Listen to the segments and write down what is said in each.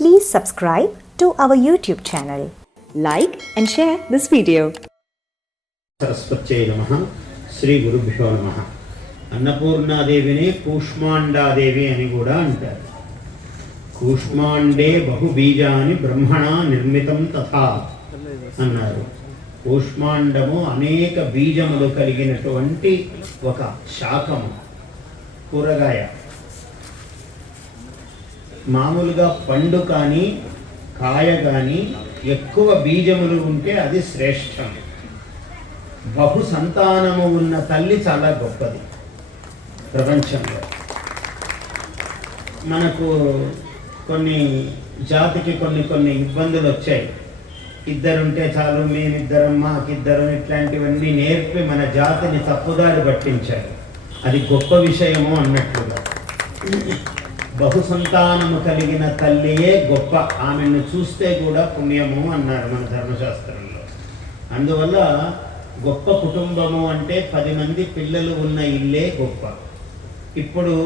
Please subscribe to our YouTube channel. Like and share this video. सरस्वत्यै नमः श्री गुरुभ्यो नमः अन्नपूर्णादेविने कूष्माण्डादेवी అని కూడా అంటారు. కూష్మాండే బహుబీజాని బ్రహ్మణ నిర్మితం తథా అన్నారు. కూష్మాండము అనేక బీజములు కలిగినటువంటి ఒక శాకము, కూరగాయ. మామూలుగా పండు కానీ కాయ కానీ ఎక్కువ బీజములు ఉంటే అది శ్రేష్టం. బహు సంతానము ఉన్న తల్లి చాలా గొప్పది ప్రపంచంలో. మనకు కొన్ని జాతికి కొన్ని ఇబ్బందులు వచ్చాయి. ఇద్దరుంటే చాలు, మేమిద్దరం, మాకిద్దరం, ఇట్లాంటివన్నీ నేర్పి మన జాతిని తప్పుదారి పట్టించారు. అది గొప్ప విషయము అన్నట్లుగా. బహు సంతానము కలిగిన తల్లియే గొప్ప, ఆమెను చూస్తే కూడా పుణ్యము అన్నారు మన ధర్మశాస్త్రంలో. అందువల్ల గొప్ప కుటుంబము అంటే 10 మంది పిల్లలు ఉన్న ఇల్లే గొప్ప. ఇప్పుడు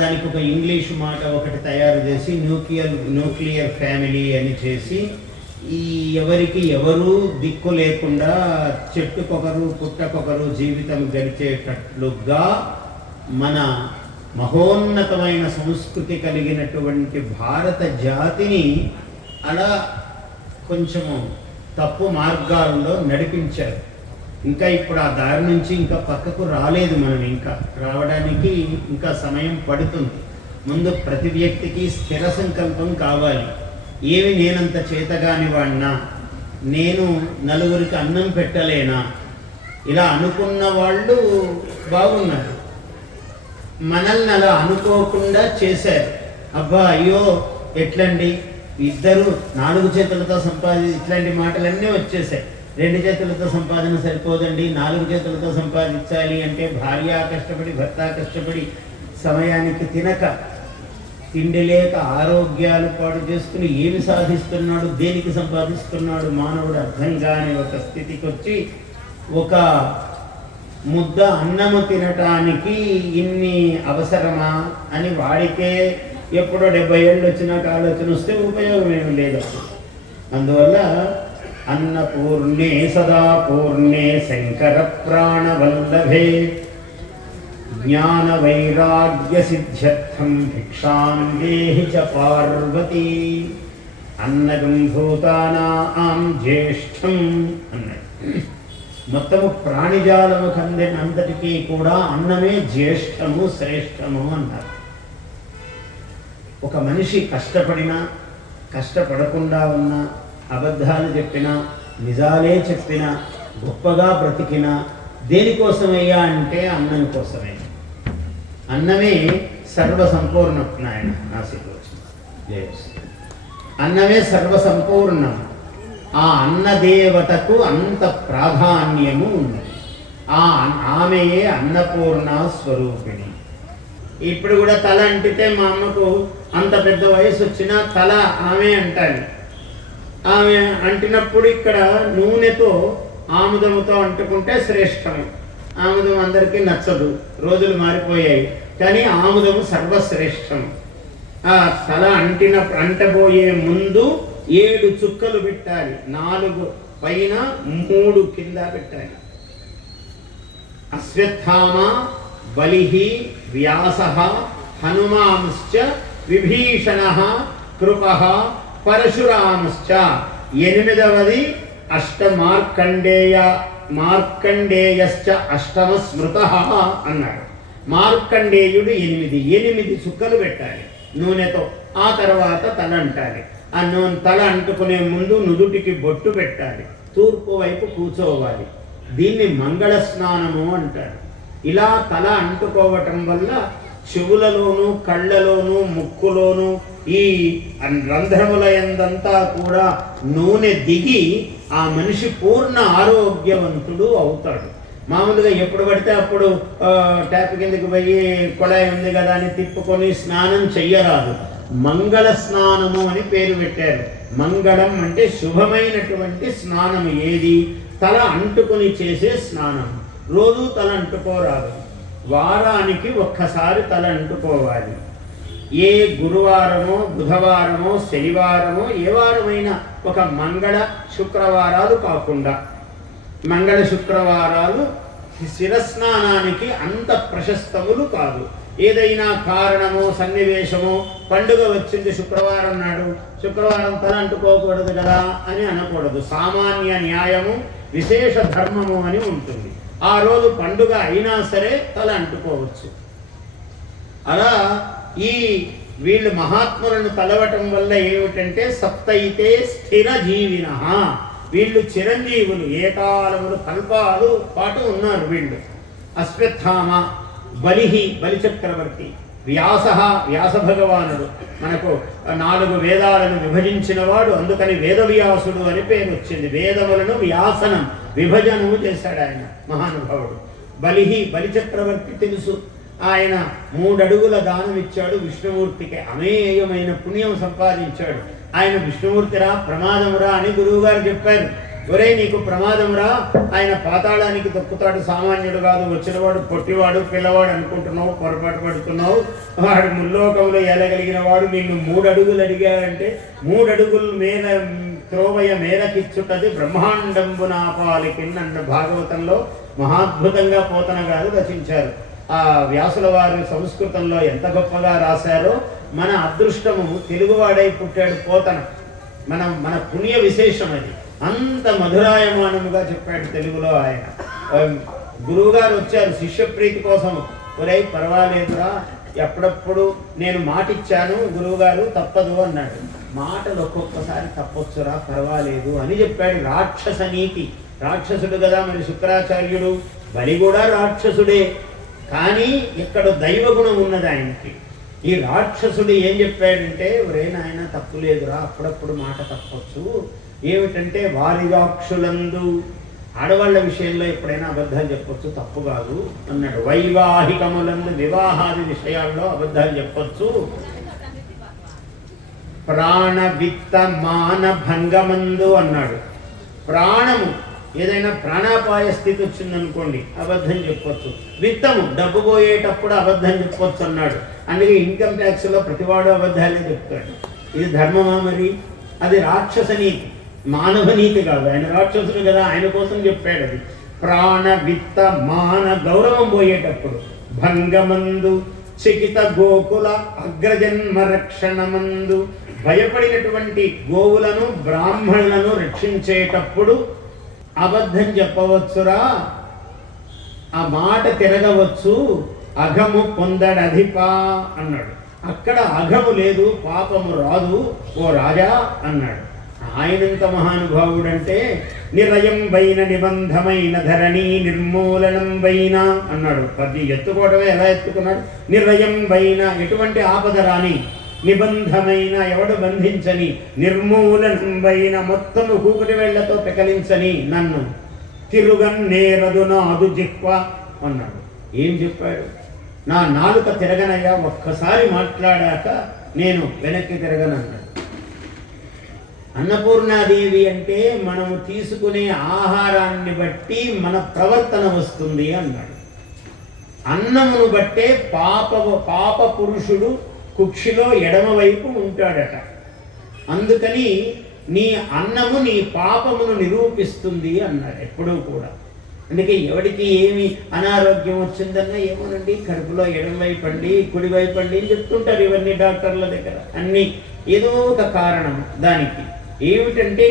దానికి ఒక ఇంగ్లీష్ మాట ఒకటి తయారు చేసి న్యూక్లియర్ ఫ్యామిలీ అని చేసి, ఈ ఎవరికి ఎవరు దిక్కు లేకుండా చెట్టుకొకరు పుట్టకొకరు జీవితం గడిచేటట్లుగా మన మహోన్నతమైన సంస్కృతి కలిగినటువంటి భారత జాతిని అలా కొంచెము తప్పు మార్గాల్లో నడిపించారు. ఇంకా ఇప్పుడు ఆ దారి నుంచి ఇంకా పక్కకు రాలేదు. మనం ఇంకా రావడానికి ఇంకా సమయం పడుతుంది. ముందు ప్రతి వ్యక్తికి స్థిర సంకల్పం కావాలి. ఏమి నేనంత చేతగాని వాడినా, నేను నలుగురికి అన్నం పెట్టలేనా, ఇలా అనుకున్న వాళ్ళు బాగున్నారు. మనల్ని అలా అనుకోకుండా చేశారు. అబ్బా అయ్యో ఎట్లండి, ఇద్దరు 4 చేతులతో ఇట్లాంటి మాటలన్నీ వచ్చేసాయి. 2 చేతులతో సంపాదన సరిపోదండి, 4 చేతులతో సంపాదించాలి అంటే భార్య కష్టపడి, భర్త కష్టపడి, సమయానికి తినక, తిండి లేక, ఆరోగ్యాలు పాడు చేసుకుని ఏమి సాధిస్తున్నాడు, దేనికి సంపాదిస్తున్నాడు మానవుడు అర్థం కాని ఒక స్థితికి వచ్చి, ఒక ముద్ద అన్నము తినటానికి ఇన్ని అవసరమా అని వాడికే ఎప్పుడో 70 ఏళ్ళు వచ్చినాక ఆలోచన వస్తే ఉపయోగం ఏమి లేదు. అందువల్ల అన్నపూర్ణే సదా పూర్ణే శంకర ప్రాణవల్లభే జ్ఞాన వైరాగ్య సిద్ధ్యర్థం భిక్షాం దేహి చ పార్వతీ అన్నగం భూతానాం జ్యేష్ఠం అన్నాడు. మొత్తము ప్రాణిజాలము కందెనంతటికీ కూడా అన్నమే జ్యేష్ఠము, శ్రేష్టము అన్నారు. ఒక మనిషి కష్టపడినా, కష్టపడకుండా ఉన్నా, అబద్ధాలు చెప్పినా, నిజాలే చెప్పినా, గొప్పగా బ్రతికినా దేనికోసమయ్యా అంటే అన్నం కోసమే. అన్నమే సర్వసంపూర్ణం. నాయన నాసికు అన్నమే సర్వసంపూర్ణం. ఆ అన్నదేవతకు అంత ప్రాధాన్యము ఉంది. ఆమెయే అన్నపూర్ణ స్వరూపిణి. ఇప్పుడు కూడా తల అంటితే మా అమ్మకు అంత పెద్ద వయసు వచ్చినా తల ఆమె అంటాలి. ఆమె అంటినప్పుడు ఇక్కడ నూనెతో ఆముదముతో అంటుకుంటే శ్రేష్టము. ఆముదం అందరికీ నచ్చదు, రోజులు మారిపోయాయి, కానీ ఆముదము సర్వశ్రేష్టము. ఆ తల అంటబోయే ముందు 7 చుక్కలు పెట్టాలి. 4 పైన, 3 కింద పెట్టాలి. అశ్వత్థామ, బలిహి, వ్యాసః, హనుమాంశ్చ, విభీషణః, కృపః, పరశురామశ్చ. 8వది మార్కండేయశ్చ అష్టమ స్మృతః అన్నాడు. మార్కండేయుడు 8 చుక్కలు పెట్టాలి నూనెతో. ఆ తర్వాత తల అంటాలి. ఆ తల అంటుకునే ముందు నుదుటికి బొట్టు పెట్టాలి, తూర్పు వైపు కూర్చోవాలి. దీన్ని మంగళ స్నానము అంటారు. ఇలా తల అంటుకోవటం వల్ల చెవులలోనూ, కళ్ళలోనూ, ముక్కులోనూ, ఈ రంధ్రముల యందంతా కూడా నూనె దిగి ఆ మనిషి పూర్ణ ఆరోగ్యవంతుడు అవుతాడు. మామూలుగా ఎప్పుడు పడితే అప్పుడు ట్యాప్ కిందకి పోయి కొళాయి ఉంది కదా అని తిప్పుకొని స్నానం చెయ్యరాదు. మంగళ స్నానము అని పేరు పెట్టారు. మంగళం అంటే శుభమైనటువంటి స్నానం ఏది? తల అంటుకొని చేసే స్నానం. రోజు తల అంటుకోరాదు, వారానికి ఒక్కసారి తల అంటుకోవాలి. ఏ గురువారమో బుధవారమో శనివారమో ఏ వారమైనా ఒక మంగళ శుక్రవారాలు కాకుండా, మంగళ శుక్రవారాలు శిరస్నానానికి అంత ప్రశస్తములు కాదు. ఏదైనా కారణమో సన్నివేశమో, పండుగ వచ్చింది శుక్రవారం నాడు, శుక్రవారం తల అంటుకోకూడదు కదా అని అనకూడదు. సామాన్య న్యాయము విశేష ధర్మము అని ఉంటుంది. ఆ రోజు పండుగ అయినా సరే తల అంటుకోవచ్చు. అలా ఈ వీళ్ళు మహాత్ములను తలవటం వల్ల ఏమిటంటే సప్తైతే స్థిర జీవిన, వీళ్ళు చిరంజీవులు, ఏకాలములు కల్పాలు పాటు ఉన్నారు వీళ్ళు. అశ్వత్థామ, బలిచక్రవర్తి, వ్యాస భగవానుడు, మనకు 4 వేదాలను విభజించిన వాడు, అందుకని వేదవ్యాసుడు అని పేరు వచ్చింది. వేదములను వ్యాసనం విభజనము చేశాడు ఆయన మహానుభావుడు. బలిచక్రవర్తి తెలుసు, ఆయన 3 అడుగుల దానం ఇచ్చాడు విష్ణుమూర్తికి, అమేయమైన పుణ్యం సంపాదించాడు. ఆయన విష్ణుమూర్తిరా ప్రమాదమురా అని గురువుగారు చెప్పారు. ఒరే నీకు ప్రమాదమురా, ఆయన పాతాళానికి తొక్కుతాడు, సామాన్యుడు కాదు, వచ్చినవాడు పొట్టివాడు పిల్లవాడు అనుకుంటున్నావు, పొరపాటు పడుతున్నావు, వాడు ముల్లోకంలో ఎలగలిగిన వాడు, నిన్ను 3 అడుగులు అడిగాడంటే 3 అడుగుల మేర త్రోవయ మేరకిచ్చుటది బ్రహ్మాండంబునాపాలికిన్న భాగవతంలో మహాద్భుతంగా పోతన గారు రచించారు. ఆ వ్యాసుల వారు సంస్కృతంలో ఎంత గొప్పగా రాశారో. మన అదృష్టము తెలుగువాడై పుట్టాడు పోతన, మన పుణ్య విశేషం అది. అంత మధురాయమానముగా చెప్పాడు తెలుగులో ఆయన. గురువుగారు వచ్చారు శిష్యప్రీతి కోసం. ఒరే పర్వాలేదురా, ఎప్పుడప్పుడు నేను మాటిచ్చాను గురువుగారు, తప్పదు అన్నాడు. మాటలు ఒక్కొక్కసారి తప్పొచ్చురా, పర్వాలేదు అని చెప్పాడు. రాక్షస నీతి, రాక్షసుడు కదా మరి శుక్రాచార్యుడు, బలి కూడా రాక్షసుడే, కానీ ఇక్కడ దైవగుణం ఉన్నది ఆయనకి. ఈ రాక్షసుడు ఏం చెప్పాడంటే, ఒరే నాయన తప్పు లేదురా, అప్పుడప్పుడు మాట తప్పొచ్చు. ఏమిటంటే వారిరాక్షులందు, ఆడవాళ్ళ విషయంలో ఎప్పుడైనా అబద్ధాలు చెప్పొచ్చు, తప్పు కాదు అన్నాడు. వైవాహికములందు, వివాహాది విషయాల్లో అబద్ధాలు చెప్పొచ్చు. ప్రాణ విత్త మాన భంగమందు అన్నాడు. ప్రాణము ఏదైనా ప్రాణాపాయ స్థితి వచ్చిందనుకోండి అబద్ధం చెప్పొచ్చు. విత్తము డబ్బు పోయేటప్పుడు అబద్ధం చెప్పొచ్చు అన్నాడు. అందుకే ఇన్కమ్ ట్యాక్స్లో ప్రతివాడు అబద్ధాలే చెప్తాడు. ఇది ధర్మమా మరి? అది రాక్షస నీతి, మానవ నీతి కాదు. ఆయన రాక్షసుడు కదా, ఆయన కోసం చెప్పాడు అది. ప్రాణ విత్త మాన గౌరవం పోయేటప్పుడు, భంగమందు చకిత గోకుల అగ్రజన్మ రక్షణమందు, భయపడినటువంటి గోవులను బ్రాహ్మణులను రక్షించేటప్పుడు అబద్ధం చెప్పవచ్చురా, ఆ మాట తిరగవచ్చు. అఘము పొందడధిపా అన్నాడు. అక్కడ అఘము లేదు, పాపము రాదు ఓ రాజా అన్నాడు. ఆయనంత మహానుభావుడంటే నిరయం వైన నిబంధమైన ధరణి నిర్మూలనం వైన అన్నాడు. పది ఎత్తుకోవడమే ఎలా ఎత్తుకున్నాడు. నిరయం వైన ఎటువంటి ఆపద రాని, నిబంధమైన ఎవడు బంధించని, నిర్మూలనం వైన మొత్తము కూకుటి వేళ్లతో పెకలించని నన్ను, తిరుగన్నేరదు నాదు జిహ్వ అన్నాడు. ఏం చెప్పాడు? నా నాలుక తిరగనయ్యా, ఒక్కసారి మాట్లాడాక నేను వెనక్కి తిరగనన్నాడు. అన్నపూర్ణాదేవి అంటే మనము తీసుకునే ఆహారాన్ని బట్టి మన ప్రవర్తన వస్తుంది అన్నాడు. అన్నమును బట్టే పాప పురుషుడు కుక్షిలో ఎడమవైపు ఉంటాడట. అందుకని నీ అన్నము నీ పాపమును నిరూపిస్తుంది అన్నాడు ఎప్పుడూ కూడా. అందుకే ఎవరికి ఏమి అనారోగ్యం వచ్చిందన్నా ఏమోనండి కడుపులో ఎడమవైపు అండి కుడివైపు అండి అని చెప్తుంటారు ఇవన్నీ డాక్టర్ల దగ్గర. అన్నీ ఏదో ఒక కారణం దానికి. ఏమిటంటే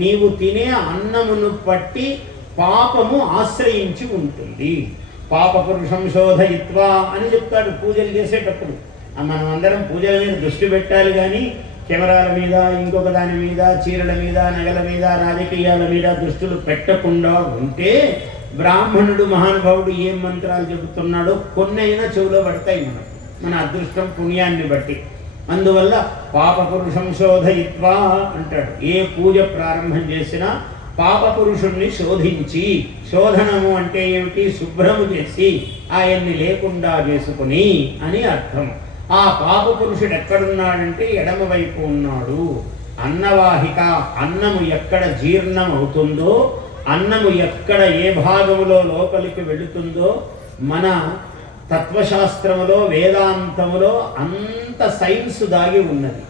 నీవు తినే అన్నమును బట్టి పాపము ఆశ్రయించి ఉంటుంది. పాప పురుషం శోధయిత్వా అని చెప్తాడు పూజలు చేసేటప్పుడు. మనం అందరం పూజల మీద దృష్టి పెట్టాలి కానీ కెమెరాల మీద, ఇంకొక దాని మీద, చీరల మీద, నగల మీద, రాజకీయాల మీద దృష్టిలు పెట్టకుండా ఉంటే బ్రాహ్మణుడు మహానుభావుడు ఏం మంత్రాలు చెబుతున్నాడో కొన్నైనా చెవులో పడతాయి మనకు, మన అదృష్టం పుణ్యాన్ని బట్టి. అందువల్ల పాప పురుషం శోధయిత్వా అంటాడు. ఏ పూజ ప్రారంభం చేసినా పాప పురుషుణ్ణి శోధించి, శోధనము అంటే ఏమిటి? శుభ్రము చేసి ఆయన్ని లేకుండా చేసుకుని అని అర్థం. ఆ పాప పురుషుడు ఎక్కడున్నాడంటే ఎడమ వైపు ఉన్నాడు. అన్నవాహిక, అన్నము ఎక్కడ జీర్ణం అవుతుందో, అన్నము ఎక్కడ ఏ భాగములో లోపలికి వెళుతుందో మన తత్వశాస్త్రములో వేదాంతములో అంత అంత సైన్స్ దాగి ఉన్నది.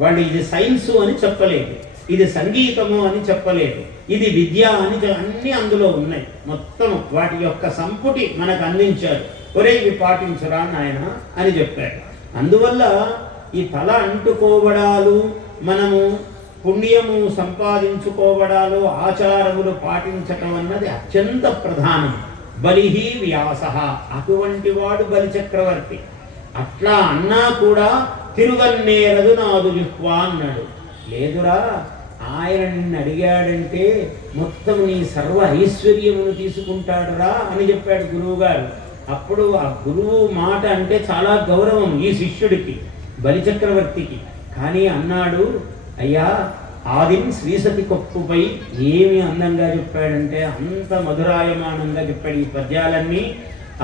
వాళ్ళు ఇది సైన్సు అని చెప్పలేదు, ఇది సంగీతము అని చెప్పలేదు, ఇది విద్య అని అన్నీ అందులో ఉన్నాయి. మొత్తం వాటి యొక్క సంపుటి మనకు అందించారు. ఒరే ఇవి పాటించురా నాయన అని చెప్పారు. అందువల్ల ఈ తల అంటుకోవడాలు, మనము పుణ్యము సంపాదించుకోవడాలు, ఆచారములు పాటించటం అన్నది అత్యంత ప్రధానం. బలిహి వ్యాస, అటువంటి వాడు బలి చక్రవర్తి. అట్లా అన్నా కూడా తిరుగన్నేరదు నాదు జిహ్వా అన్నాడు. లేదురా, ఆయన నిన్ను అడిగాడంటే మొత్తం నీ సర్వ ఐశ్వర్యమును తీసుకుంటాడురా అని చెప్పాడు గురువుగారు. అప్పుడు ఆ గురువు మాట అంటే చాలా గౌరవం ఈ శిష్యుడికి, బలిచక్రవర్తికి. కానీ అన్నాడు, అయ్యా ఆదిన్ శ్రీసతి కొప్పుపై ఏమి అందంగా చెప్పాడంటే అంత మధురాయమానంగా చెప్పాడు. ఈ పద్యాలన్నీ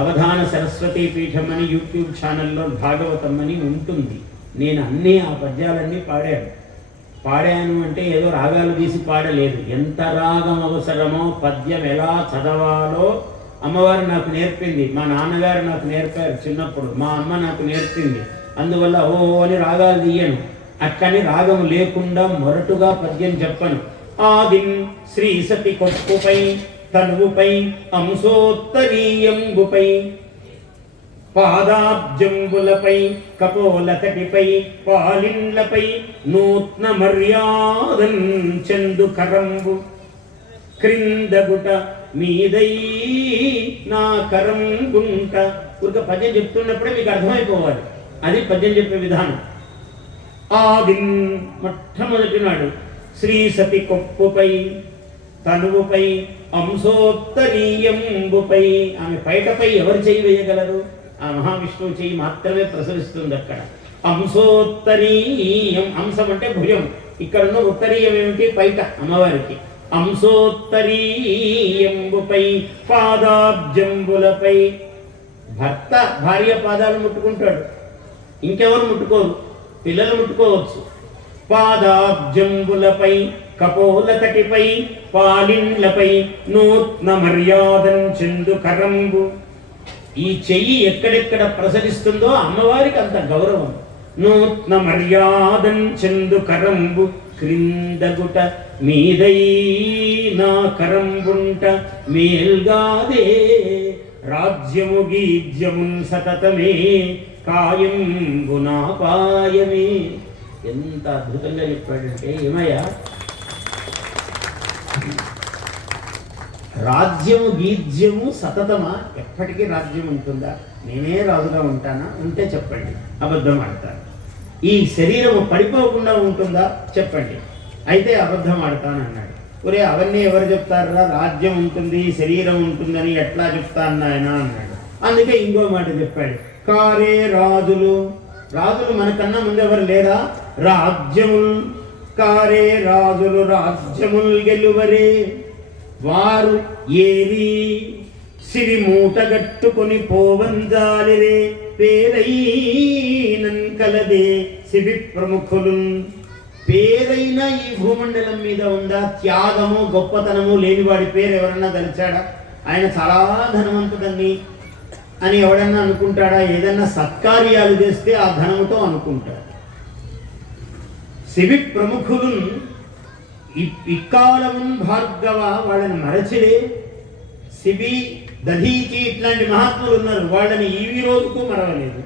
అవధాన సరస్వతీ పీఠం అని యూట్యూబ్ ఛానల్లో భాగవతం అని ఉంటుంది. నేను అన్నీ ఆ పద్యాలన్నీ పాడాను అంటే ఏదో రాగాలు తీసి పాడలేదు. ఎంత రాగం అవసరమో, పద్యం ఎలా చదవాలో అమ్మవారు నాకు నేర్పింది, మా నాన్నగారు నాకు నేర్పారు చిన్నప్పుడు, మా అమ్మ నాకు నేర్పింది. అందువల్ల ఓ అని రాగాలు తీయను, అట్లని రాగం లేకుండా మొరటుగా పద్యం చెప్పను. ఆదిన్ శ్రీ సతి కొప్పుపై తనువుపై అంశోత్తరీయంబుపై పాదాబ్జంబులపై కపోలతటిపై పాలిండ్లపై నూత్న మర్యాదం చందు కరంబు క్రిందగుట మీదై నా కరంబుంట. ఒక పద్యం చెప్తున్నప్పుడే మీకు అర్థమైపోవాలి, అది పద్యం చెప్పే విధానం. ఆదిన్ మొట్టమొదటి నాడు శ్రీ సతి కొప్పుపై తనువుపై అంశోత్తరీయంబుపై, ఆమె పైటపై ఎవరు చేయి వేయగలరు? ఆ మహావిష్ణువు చెయ్యి మాత్రమే ప్రసరిస్తుంది అక్కడ. అంశోత్తరీయం, అంశం అంటే భుజం, ఇక్కడున్న ఉత్తరీయం ఏమిటి? పైట అమ్మవారికి. అంశోత్తరీయంబుపై పాదాబ్జంబులపై, భర్త భార్య పాదాలు ముట్టుకుంటాడు, ఇంకెవరు ముట్టుకోరు, పిల్లలు ముట్టుకోవచ్చు. పాదాబ్జంబులపై కపోలతటిపై పాలిండ్లపై నూత్న మర్యాదం చందు కరంబు. ఈ చెయ్యి ఎక్కడెక్కడ ప్రసరిస్తుందో అమ్మవారికి అంత గౌరవం. నూత్న మర్యాదం చందు కరంబు క్రిందగుట మీదై నా కరంబుంట మేల్గాదే రాజ్యము గీజ్యము సతతమే కాయంబు నాపాయమే. ఎంత అద్భుతంగా చెప్పాడంటే, ఏమయ్యా రాజ్యము గీజ్యము సతతమా? ఎప్పటికీ రాజ్యం ఉంటుందా? నేనే రాజుగా ఉంటానా? ఉంటే చెప్పండి, అబద్ధం ఆడతాను. ఈ శరీరము పడిపోకుండా ఉంటుందా? చెప్పండి, అయితే అబద్ధం ఆడతానన్నాడు. ఒరే అవన్నీ ఎవరు చెప్తారా? రాజ్యం ఉంటుంది శరీరం ఉంటుందని ఎట్లా చెప్తాను ఆయన అన్నాడు. అందుకే ఇంకో మాట చెప్పాడు, కారే రాజులు. రాజులు మనకన్నా ముందెవరు లేరా? రాజ్యముల్ కారే రాజులు రాజ్యముల్ గెలువరే వారు ఏరి సిరి మూటగట్టుకొని పోవంజాలిరే పేరైనన్ కలదే శిబి ప్రముఖులు. పేరైన ఈ భూమండలం మీద ఉందా? త్యాగము గొప్పతనము లేనివాడి పేరు ఎవరన్నా తలిచాడా? ఆయన చాలా ధనవంతుడని అని ఎవడన్నా అనుకుంటాడా? ఏదన్నా సత్కార్యాలు చేస్తే ఆ ధనముతో అనుకుంటాడు. శిబి ప్రముఖులు ఇక్కాలము భార్గవ, వాళ్ళని మరచిరే. శిబి దధీచి ఇట్లాంటి మహాత్ములు ఉన్నారు, వాళ్ళని ఈ రోజుకు మరవలేదు,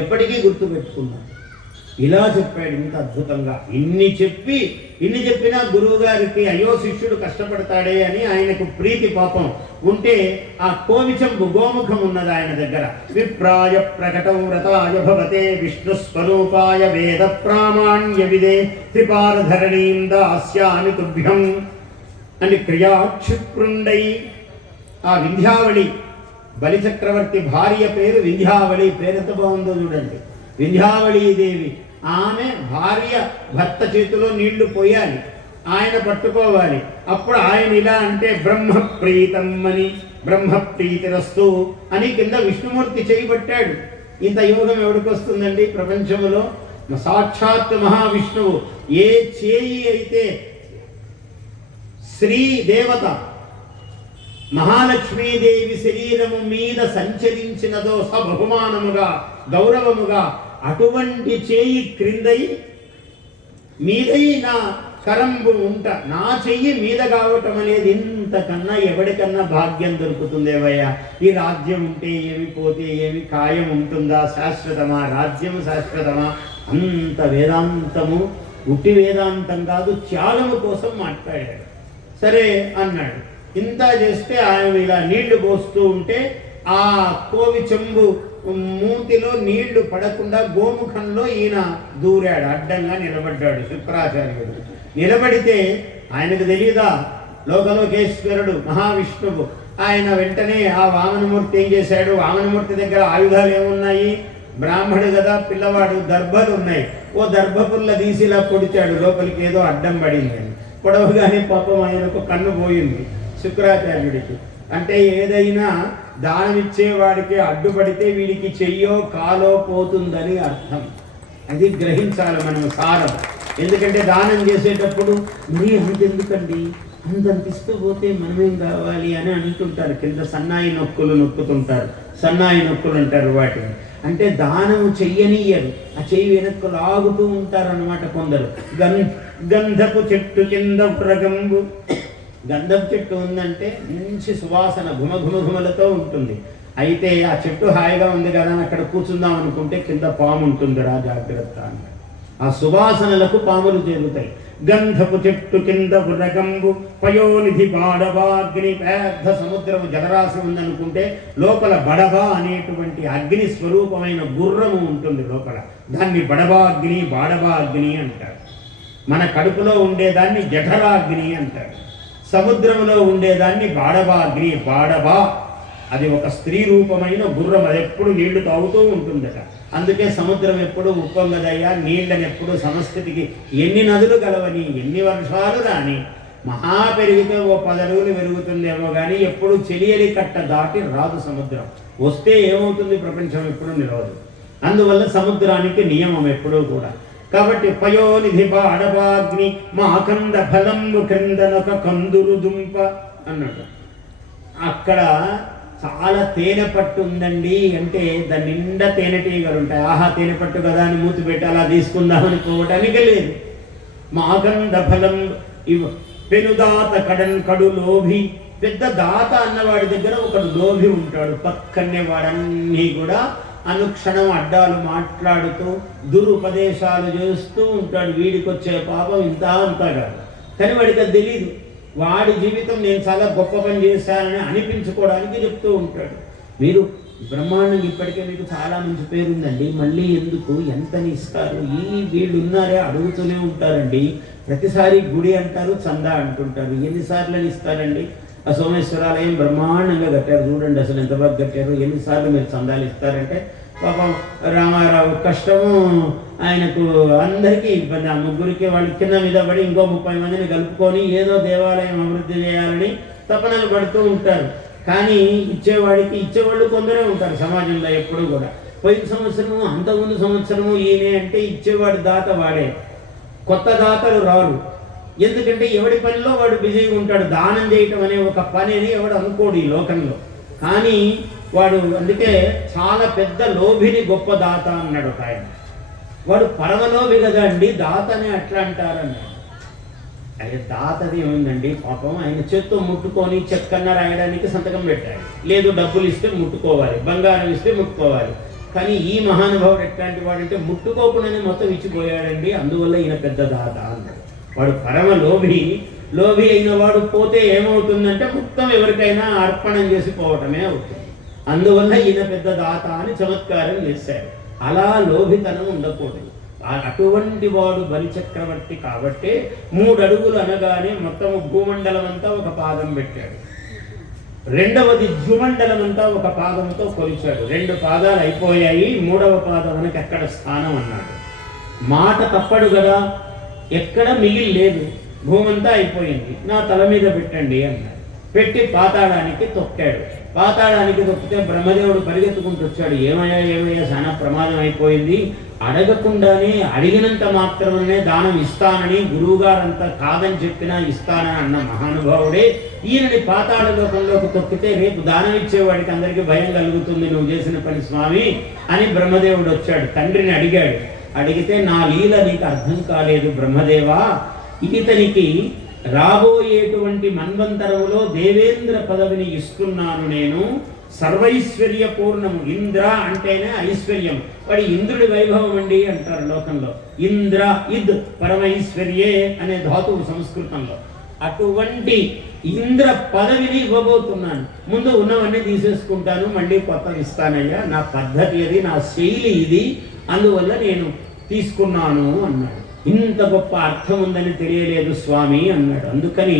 ఎప్పటికీ గుర్తుపెట్టుకున్నారు. ఇలా చెప్పాడు ఇంత అద్భుతంగా. ఇన్ని చెప్పినా గురువు గారికి అయ్యో శిష్యుడు కష్టపడతాడే అని ఆయనకు ప్రీతి పాపం ఉంటే ఆ కోవిచంబు గోముఖం ఉన్నది ఆయన దగ్గర. విప్రాయ ప్రకటం వ్రతాయ భవతే విష్ణు స్వరూపాయ వేద ప్రామాణ్య విదే త్రిపారధరణీం దాస్యామి తుభ్యం అని క్రియాక్షిప్రుండై. ఆ వింధ్యావళి, బలిచక్రవర్తి భార్య పేరు వింధ్యావళి. పేరెంత బాగుందో చూడండి, వింధ్యావళీదేవి. ఆమె భార్య భర్త చేతిలో నీళ్లు పోయాలి, ఆయన పట్టుకోవాలి. అప్పుడు ఆయన ఇలా అంటే బ్రహ్మప్రీతం అని, బ్రహ్మప్రీతిరస్తు అని కింద విష్ణుమూర్తి చేయబట్టాడు. ఇంత యోగం ఎవరికి వస్తుందండి ప్రపంచంలో? సాక్షాత్ మహావిష్ణువు ఏ చేయి అయితే శ్రీ దేవత మహాలక్ష్మీదేవి శరీరము మీద సంచరించినదో సబహుమానముగా గౌరవముగా అటువంటి చేయి క్రిందై మీదై నా కరంబు ఉంట, నా చెయ్యి మీద కావటం అనేది ఇంతకన్నా ఎవరికన్నా భాగ్యం దొరుకుతుందేవయ్యా. ఈ రాజ్యం ఉంటే ఏమి, పోతే ఏమి, ఖాయం ఉంటుందా, శాశ్వతమా, రాజ్యం శాశ్వతమా? అంత వేదాంతము ఉట్టి వేదాంతం కాదు, త్యాగము కోసం మాట్లాడాడు. సరే అన్నాడు. ఇంత చేస్తే ఆయన ఇలా నీళ్లు పోస్తూ ఉంటే ఆ కోవి చెంబు మూతిలో నీళ్లు పడకుండా గోముఖంలో ఈయన దూరాడు, అడ్డంగా నిలబడ్డాడు శుక్రాచార్యుడు. నిలబడితే ఆయనకు తెలియదా లోకలోకేశ్వరుడు మహావిష్ణువు. ఆయన వెంటనే ఆ వామనమూర్తి ఏం చేశాడు, వామనమూర్తి దగ్గర ఆయుధాలు ఏమున్నాయి, బ్రాహ్మడు కదా పిల్లవాడు, దర్భలు ఉన్నాయి. ఓ దర్భపుల్ల తీసిలా పొడిచాడు, లోపలికి ఏదో అడ్డం పడింది. పొడవగానే పాపం ఆయనకు కన్ను పోయింది శుక్రాచార్యుడికి. అంటే ఏదైనా దానమిచ్చేవాడికి అడ్డుపడితే వీడికి చెయ్యో కాలో పోతుందని అర్థం. అది గ్రహించాలి మనం సారం. ఎందుకంటే దానం చేసేటప్పుడు మరీ అంతెందుకండి, అంతిస్తూ పోతే మనమేం కావాలి అని అంటుంటారు. కింద సన్నాయి నొక్కులు నొక్కుతుంటారు, సన్నాయి నొక్కులు అంటారు వాటిని. అంటే దానము చెయ్యనియ్యరు, ఆ చెయ్యి వెనక్కు లాగుతూ ఉంటారు అన్నమాట కొందరు. గంధపు చెట్టు కింద ప్రగంబు, గంధపు చెట్టు ఉందంటే మంచి సువాసన ఘుమఘుమఘుమలతో ఉంటుంది. అయితే ఆ చెట్టు హాయిగా ఉంది కదా అని అక్కడ కూర్చుందాం అనుకుంటే కింద పాము ఉంటుంది, రా జాగ్రత్త అన్నాడు. ఆ సువాసనలకు పాములు చేరుతాయి. గంధపు చెట్టు కింద బుర్రగంబు పయోనిధి బాడబాగ్ని, పెద్ద సముద్రము జలరాశి ఉందనుకుంటే లోపల బడబా అనేటువంటి అగ్ని స్వరూపమైన గుర్రము ఉంటుంది లోపల. దాన్ని బడబాగ్ని, బాడబాగ్ని అంటారు. మన కడుపులో ఉండేదాన్ని జఠరాగ్ని అంటారు. సముద్రంలో ఉండేదాన్ని బాడబాగ్ని, బాడబా అది ఒక స్త్రీ రూపమైన గుర్రం. అది ఎప్పుడు నీళ్లు తాగుతూ ఉంటుందట. అందుకే సముద్రం ఎప్పుడు ఉప్పొంగదయ్యా, నీళ్ళని ఎప్పుడు సంస్కృతికి ఎన్ని నదులు గలవని, ఎన్ని వర్షాలు రాని, మహా పెరిగితే ఓ 10 అడుగులు పెరుగుతుందేమో కానీ ఎప్పుడు చెలియలి కట్ట దాటి రాదు సముద్రం. వస్తే ఏమవుతుంది, ప్రపంచం ఎప్పుడు నిలవదు. అందువల్ల సముద్రానికి నియమం ఎప్పుడూ కూడా. కాబట్టి పయోనిధి బాడబాగ్ని మాకంద ఫలంబు క్రిందనొక కందురు దుంప అన్నాడు. అక్కడ చాలా తేనె పట్టు ఉందండి అంటే దాని నిండా తేనెటీగలు ఉంటాయి. ఆహా తేనె పట్టు కదా అని మూతి పెట్టి అలా తీసుకుందామని పోవటానికి లేదు. మాకంద ఫలం పెనుదాత కడన్ కడు లోభి, పెద్ద దాత అన్నవాడి దగ్గర ఒకడు లోభి ఉంటాడు. పక్కనే వాడన్నీ కూడా అనుక్షణం అడ్డాలు మాట్లాడుతూ దురుపదేశాలు చేస్తూ ఉంటాడు. వీడికి వచ్చే పాపం ఇంత అంతా కాదు, కానీ వాడికి అది తెలీదు. వాడి జీవితం నేను చాలా గొప్ప పని చేశానని అనిపించుకోవడానికి చెప్తూ ఉంటాడు. మీరు బ్రహ్మాండం ఇప్పటికే మీకు చాలా మంచి పేరుందండి, మళ్ళీ ఎందుకు, ఎంతని ఇస్తారు, వీళ్ళు ఉన్నారే అడుగుతూనే ఉంటారండి. ప్రతిసారి గుడి అంటారు, చందా అంటుంటారు. ఎన్నిసార్లు ఇస్తారండి? ఆ సోమేశ్వరాలయం బ్రహ్మాండంగా కట్టారు, చూడండి అసలు ఎంత బాగా కట్టారు. ఎన్నిసార్లు మీరు చందాలు ఇస్తారంటే పాపం రామారావు కష్టము, ఆయనకు అందరికీ ఇబ్బంది. ఆ ముగ్గురికి వాళ్ళు కింద మీద పడి ఇంకో 30 మందిని కలుపుకొని ఏదో దేవాలయం అభివృద్ధి చేయాలని తపనలు పడుతూ ఉంటారు. కానీ ఇచ్చేవాళ్ళు కొందరే ఉంటారు సమాజంలో ఎప్పుడూ కూడా. పోయిన సంవత్సరము, అంతకుముందు సంవత్సరము ఈయనే అంటే ఇచ్చేవాడు దాత వాడే, కొత్త దాతలు రారు. ఎందుకంటే ఎవడి పనిలో వాడు బిజీగా ఉంటాడు. దానం చేయటం అనే ఒక పని అని ఎవడు అనుకోడు ఈ లోకంలో. కానీ వాడు అందుకే చాలా పెద్ద లోభిని గొప్ప దాత అన్నాడు ఒక ఆయన. వాడు పరమలోభి కదా అండి, దాతనే అట్లా అంటారన్నాడు. అయ్యే దాతది ఏముందండి, పాపం ఆయన చేత్తో ముట్టుకొని చెక్కన్న రాయడానికి సంతకం పెట్టాడు. లేదు డబ్బులు ఇస్తే ముట్టుకోవాలి, బంగారం ఇస్తే ముట్టుకోవాలి. కానీ ఈ మహానుభావుడు ఎట్లాంటి వాడంటే ముట్టుకోకుండానే మొత్తం ఇచ్చిపోయాడండి, అందువల్ల ఈయన పెద్ద దాత అన్నాడు. వాడు పరమ లోభి అయిన వాడు పోతే ఏమవుతుందంటే మొత్తం ఎవరికైనా అర్పణం చేసి పోవటమే అవుతుంది. అందువల్ల ఈయన పెద్ద దాత అని చమత్కారం చేశాడు. అలా లోభితనం ఉండకూడదు. అటువంటి వాడు బలిచక్రవర్తి కాబట్టి 3 అడుగులు అనగానే మొత్తం భూమండలం అంతా ఒక పాదం పెట్టాడు. రెండవది ద్యుమండలం అంతా ఒక పాదంతో కొలిచాడు. 2 పాదాలు అయిపోయాయి, 3వ పాదం అనకి ఎక్కడ స్థానం అన్నాడు. మాట తప్పడు కదా, ఎక్కడ మిగిలి లేదు, భూమంతా అయిపోయింది, నా తల మీద పెట్టండి అన్నాడు. పెట్టి పాతాళానికి తొక్కాడు. పాతాళానికి తొక్కితే బ్రహ్మదేవుడు పరిగెత్తుకుంటూ వచ్చాడు. ఏమయ్యా చాలా ప్రమాదం అయిపోయింది, అడగకుండానే అడిగినంత మాత్రమే దానం ఇస్తానని గురువుగారంతా కాదని చెప్పినా ఇస్తానని అన్న మహానుభావుడే ఈయనని పాతాళ లోకంలోకి తొక్కితే రేపు దానం ఇచ్చేవాడికి అందరికీ భయం కలుగుతుంది, నువ్వు చేసిన పని స్వామి అని బ్రహ్మదేవుడు వచ్చాడు. తండ్రిని అడిగాడు. అడిగితే నా లీల నీకు అర్థం కాలేదు బ్రహ్మదేవా, ఇతనికి రాబోయేటువంటి మన్వంతరములో దేవేంద్ర పదవిని ఇస్తున్నాను నేను, సర్వైశ్వర్య పూర్ణము. ఇంద్ర అంటేనే ఐశ్వర్యం, వాడి ఇంద్రుడి వైభవం అండి అంటారు లోకంలో. ఇంద్ర ఇద్ పరమైశ్వర్యే అనే ధాతువు సంస్కృతంలో. అటువంటి ఇంద్ర పదవిని ఇవ్వబోతున్నాను, ముందు ఉన్నవన్నీ తీసేసుకుంటాను, మళ్ళీ కొత్తది ఇస్తానయ్యా, నా పద్ధతి అది, నా శైలి ఇది, అందువల్ల నేను తీసుకున్నాను అన్నాడు. ఇంత గొప్ప అర్థం ఉందని తెలియలేదు స్వామి అన్నాడు. అందుకని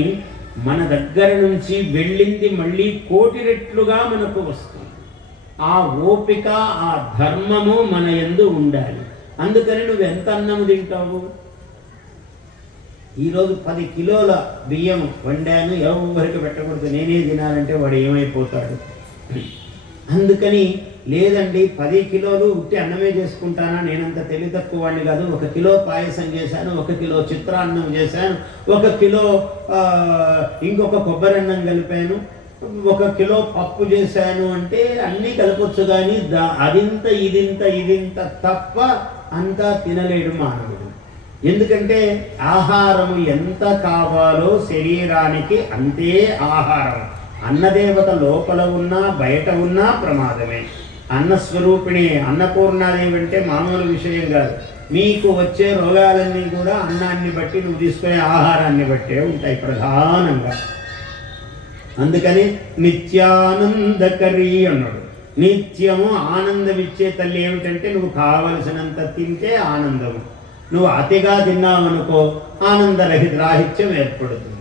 మన దగ్గర నుంచి వెళ్ళింది మళ్ళీ కోటి రెట్లుగా మనకు వస్తుంది. ఆ ఓపిక, ఆ ధర్మము మన యందు ఉండాలి. అందుకని నువ్వు ఎంత అన్నము తింటావు? ఈరోజు 10 కిలోల బియ్యం వండాను, ఎవరికి పెట్టకూడదు, నేనే తినాలంటే వాడు ఏమైపోతాడు. అందుకని లేదండి 10 కిలోలు ఉట్టి అన్నమే చేసుకుంటానా, నేనంత తెలివి తక్కువ వాడిని కాదు, 1 కిలో పాయసం చేశాను, 1 కిలో చిత్రాన్నం చేశాను, 1 కిలో ఇంకొక కొబ్బరి అన్నం కలిపాను, 1 కిలో పప్పు చేశాను అంటే అన్నీ కలపొచ్చు. కానీ అదింత ఇదింత తప్ప అంతా తినలేడు మానవుడు. ఎందుకంటే ఆహారము ఎంత కావాలో శరీరానికి అంతే ఆహారం. అన్నదేవత లోపల ఉన్నా బయట ఉన్నా ప్రమాదమే. అన్నస్వరూపిణి అన్నపూర్ణాదేవి అంటే మామూలు విషయం కాదు. మీకు వచ్చే రోగాలన్నీ కూడా అన్నాన్ని బట్టి, నువ్వు తీసుకునే ఆహారాన్ని బట్టే ఉంటాయి ప్రధానంగా. అందుకని నిత్యానందకరీ అన్నాడు. నిత్యము ఆనందమిచ్చే తల్లి ఏమిటంటే నువ్వు కావలసినంత తింటే ఆనందము, నువ్వు అతిగా తిన్నావనుకో రాహిత్యం ఏర్పడుతుంది.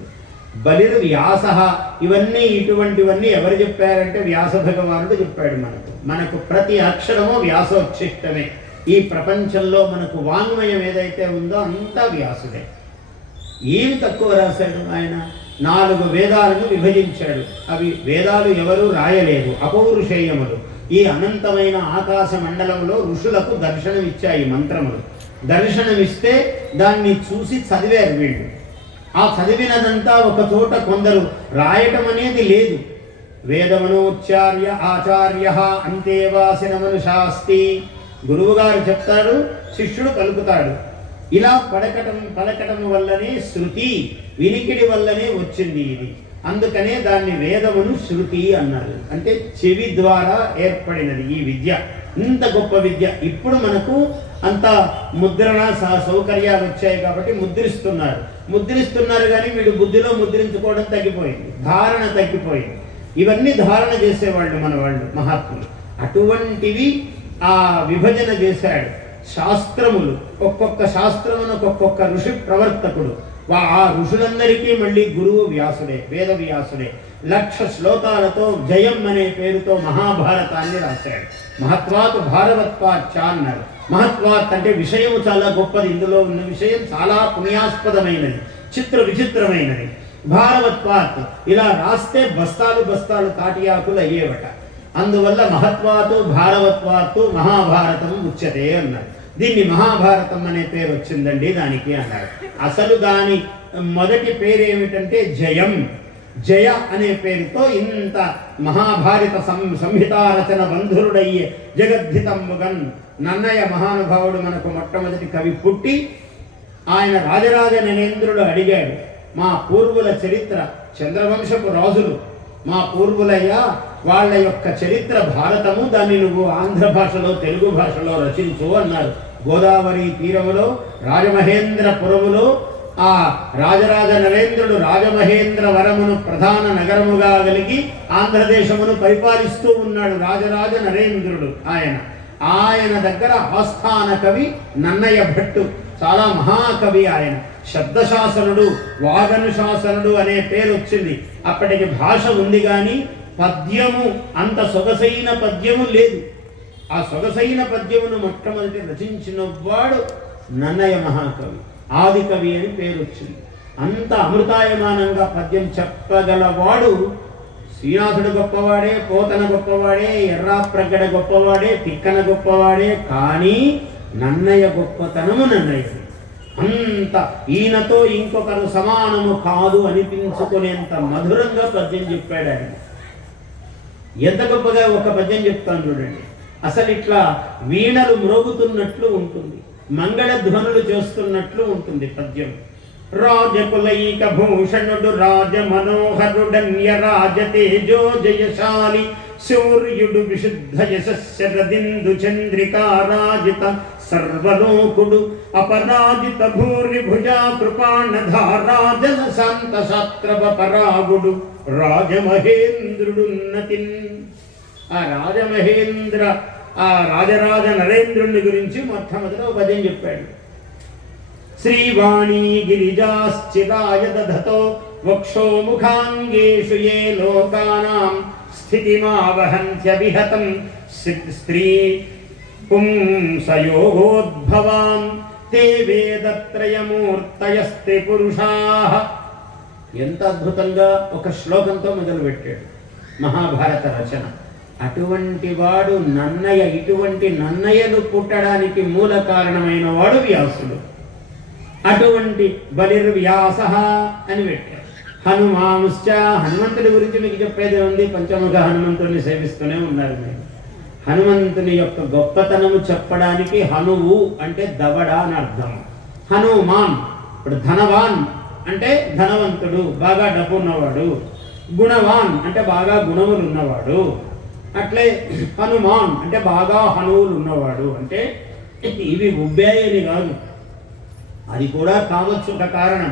బలిరు వ్యాస, ఇవన్నీ ఇటువంటివన్నీ ఎవరు చెప్పారంటే వ్యాస భగవానుడు చెప్పాడు. మనకు ప్రతి అక్షరము వ్యాసోచ్ఛిష్టమే. ఈ ప్రపంచంలో మనకు వాంగ్మయం ఏదైతే ఉందో అంతా వ్యాసుడే. ఏమి తక్కువ రాశాడు ఆయన? 4 వేదాలను విభజించాడు. అవి వేదాలు ఎవరు రాయలేదు, అపౌరుషేయములు. ఈ అనంతమైన ఆకాశ మండలంలో ఋషులకు దర్శనమిచ్చాయి మంత్రములు. దర్శనమిస్తే దాన్ని చూసి చదివారు వీళ్ళు. ఆ చదివినదంతా ఒక చోట కొందరు రాయటం అనేది లేదు. వేదమనోచ్చార్య ఆచార్య అంతేవాసినమను శాస్తి. గురువుగారు చెప్తాడు, శిష్యుడు పలుకుతాడు. ఇలా పలకటం వల్లనే శృతి, వినికిడి వల్లనే వచ్చింది ఇది. అందుకనే దాన్ని వేదమును శృతి అన్నారు. అంటే చెవి ద్వారా ఏర్పడినది ఈ విద్య. ఇంత గొప్ప విద్య. ఇప్పుడు మనకు అంత ముద్రణ సౌకర్యాలు వచ్చాయి కాబట్టి ముద్రిస్తున్నారు కానీ వీడు బుద్ధిలో ముద్రించుకోవడం తగ్గిపోయింది, ధారణ తగ్గిపోయింది. ఇవన్నీ ధారణ చేసేవాళ్ళు మన వాళ్ళు మహాత్ములు. అటువంటివి ఆ విభజన చేశాడు. శాస్త్రములు, ఒక్కొక్క శాస్త్రమునకు ఒక్కొక్క ఋషి ప్రవర్తకుడు. ఆ ఋషులందరికీ మళ్ళీ గురువు వ్యాసుడే, వేద వ్యాసుడే. 1,00,000 శ్లోకాలతో జయం అనే పేరుతో మహాభారతాన్ని రాశాడు. మహత్వాత్ భారవత్వాచ్చ అన్నారు. మహత్వాత్ అంటే విషయము చాలా గొప్పది, ఇందులో ఉన్న విషయం చాలా పుణ్యాస్పదమైనది, విచిత్రమైనది. భారవత్వాత్ ఇలా రాస్తే బస్తాలు తాటియాకులు అయ్యేవట. అందువల్ల మహత్వాతు భారవత్వాత్తు మహాభారతం ఉచ్యతే అన్నారు. దీన్ని మహాభారతం అనే పేరు వచ్చిందండి దానికి అన్నారు. అసలు దాని మొదటి పేరు ఏమిటంటే జయం. జయ అనే పేరుతో ఇంత మహాభారత సంహితారచన బంధురుడయ్యే జగద్ధితంబుగన్ నన్నయ్య మహానుభావుడు మనకు మొట్టమొదటి కవి పుట్టి, ఆయన రాజరాజ నరేంద్రుడు అడిగాడు, మా పూర్వుల చరిత్ర, చంద్రవంశపు రాజులు మా పూర్వులయ్యా, వాళ్ళ యొక్క చరిత్ర భారతము, దాన్ని నువ్వు ఆంధ్ర భాషలో తెలుగు భాషలో రచించు అన్నారు. గోదావరి తీరములో రాజమహేంద్రపురములో ఆ రాజరాజ నరేంద్రుడు రాజమహేంద్రవరమును ప్రధాన నగరముగా కలిగి ఆంధ్రదేశమును పరిపాలిస్తూ ఉన్నాడు. రాజరాజ నరేంద్రుడు ఆయన దగ్గర ఆస్థాన కవి నన్నయ్య భట్టు, చాలా మహాకవి ఆయన. శబ్దశాసనుడు, వాగనుశాసనుడు అనే పేరు వచ్చింది. అప్పటికి భాష ఉంది కానీ పద్యము అంత సొగసైన పద్యము లేదు. ఆ సొగసైన పద్యమును మొట్టమొదటి రచించిన వాడు నన్నయ్య మహాకవి, ఆదికవి అని పేరు వచ్చింది. అంత అమృతాయమానంగా పద్యం చెప్పగలవాడు శ్రీనాథుడు గొప్పవాడే, పోతన గొప్పవాడే, ఎర్రాప్రగడ గొప్పవాడే, తిక్కన గొప్పవాడే, కానీ నన్నయ్య గొప్పతనము నన్నయ్యది. అంత ఈయనతో ఇంకొకరు సమానము కాదు అనిపించుకునేంత మధురంగా పద్యం చెప్పాడు ఆయన. ఎంత గొప్పగా ఒక పద్యం చెప్తాను చూడండి. అసలు ఇట్లా వీణలు మ్రోగుతున్నట్లు ఉంటుంది, మంగళ ధ్వనులు చేస్తున్నట్లు ఉంటుంది పద్యం. రాజకులైక భూషణుడు రాజ మనోహరుడన్య రాజ తేజో జయశాలి శౌర్యుడు విశుద్ధ యశస్సరదిందు చంద్రికారాజిత సర్వలోకుడు అపరాజిత భూరి భుజా కృపాణధారాజన శాంత శాస్త్రవ పరాగుడు రాజమహేంద్రుడున్నతిన్. ఆ రాజమహేంద్ర, ఆ రాజరాజ నరేంద్రుని గురించి మొట్టమొదటి పద్యం చెప్పాడు. శ్రీవాణీ గిరిజాశ్చిరాయ దధతో వక్షో ముఖాంగేషు ఏ లోకానాం స్థితిమావహంత్య విహతం స్త్రీ పుంసయోగోద్భవాం తే వేదత్రయమూర్తయస్తే పురుషాః. ఎంత అద్భుతంగా ఒక శ్లోకంతో మొదలుపెట్టాడు మహాభారత రచన. అటువంటి వాడు నన్నయ్య. ఇటువంటి నన్నయ్యలు పుట్టడానికి మూల కారణమైన వాడు వ్యాసుడు. అటువంటి బలిర్వ్యాస అని పెట్టారు. హనుమాంశ్చ, హనుమంతుడి గురించి మీకు చెప్పేది ఉంది. పంచముఖ హనుమంతుడిని సేవిస్తూనే ఉన్నారు మీరు. హనుమంతుని యొక్క గొప్పతనము చెప్పడానికి హనువు అంటే దవడ అని అర్థం. హనుమాన్ ఇప్పుడు ధనవాన్ అంటే ధనవంతుడు, బాగా డబ్బు ఉన్నవాడు. గుణవాన్ అంటే బాగా గుణములు ఉన్నవాడు. అట్లే హనుమాన్ అంటే బాగా హనువులు ఉన్నవాడు. అంటే ఇవి ఉబ్బేయని కాదు, అది కూడా కావచ్చు ఒక కారణం.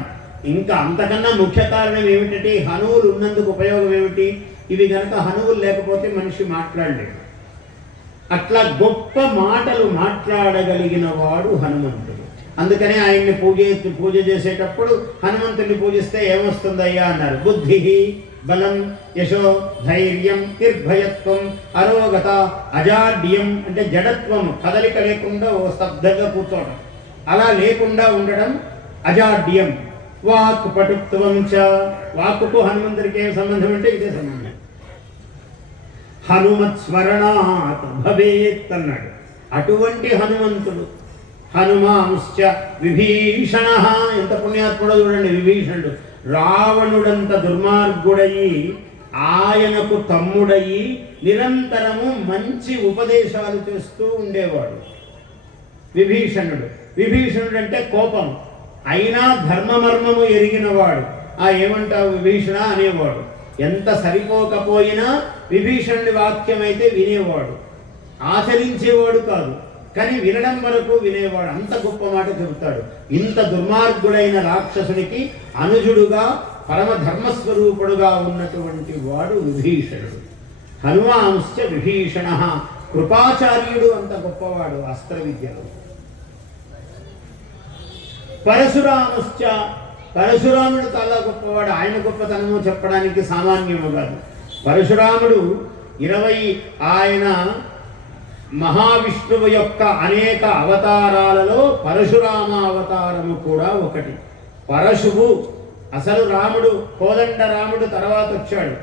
ఇంకా అంతకన్నా ముఖ్య కారణం ఏమిటంటే హనువులు ఉన్నందుకు ఉపయోగం ఏమిటి? ఇవి కనుక హనువులు లేకపోతే మనిషి మాట్లాడలేడు. అట్లా గొప్ప మాటలు మాట్లాడగలిగిన వాడు హనుమంతుడు. అందుకనే ఆయన్ని పూజ చేసేటప్పుడు హనుమంతుడిని పూజిస్తే ఏమొస్తుందయ్యా అన్నారు. బుద్ధి, బలం, యశో, ధైర్యం, నిర్భయత్వం, అరోగత, అజాడ్యం అంటే జడత్వం, కదలిక లేకుండా ఓ స్తబ్దంగా కూర్చోవడం, అలా లేకుండా ఉండడం అజాడ్యం. వాక్ పటుత్వం చ, వాక్కుకు హనుమంతుడికి ఏం సంబంధం అంటే ఇదే సంబంధం. హనుమత్ స్మరణాత్ భవేత్ అన్నాడు. అటువంటి హనుమంతుడు. హనుమాంశ్చ విభీషణ, ఎంత పుణ్యాత్ముడో చూడండి. విభీషణుడు రావణుడంత దుర్మార్గుడయి ఆయనకు తమ్ముడయి నిరంతరము మంచి ఉపదేశాలు చేస్తూ ఉండేవాడు విభీషణుడు. విభీషణుడు అంటే కోపం, అయినా ధర్మమర్మము ఎరిగినవాడు. ఏమంటావు విభీషణ అనేవాడు. ఎంత సరిపోకపోయినా విభీషణుడి వాక్యం అయితే వినేవాడు, ఆచరించేవాడు కాదు, కానీ వినడం వరకు వినేవాడు. అంత గొప్ప మాట చెబుతాడు. ఇంత దుర్మార్గుడైన రాక్షసునికి అనుజుడుగా పరమ ధర్మస్వరూపుడుగా ఉన్నటువంటి వాడు విభీషణుడు. హనుమాంశ్చ విభీషణ, కృపాచార్యుడు అంత గొప్పవాడు అస్త్ర విద్యలో. పరశురాముశ్చ, పరశురాముడు చాలా గొప్పవాడు. ఆయన గొప్పతనము చెప్పడానికి సామాన్యము కాదు. పరశురాముడు ఆయన మహావిష్ణువు యొక్క అనేక అవతారాలలో పరశురామ అవతారము కూడా ఒకటి. పరశువు అసలు రాముడు, కోదండ రాముడు తర్వాత వచ్చాడు.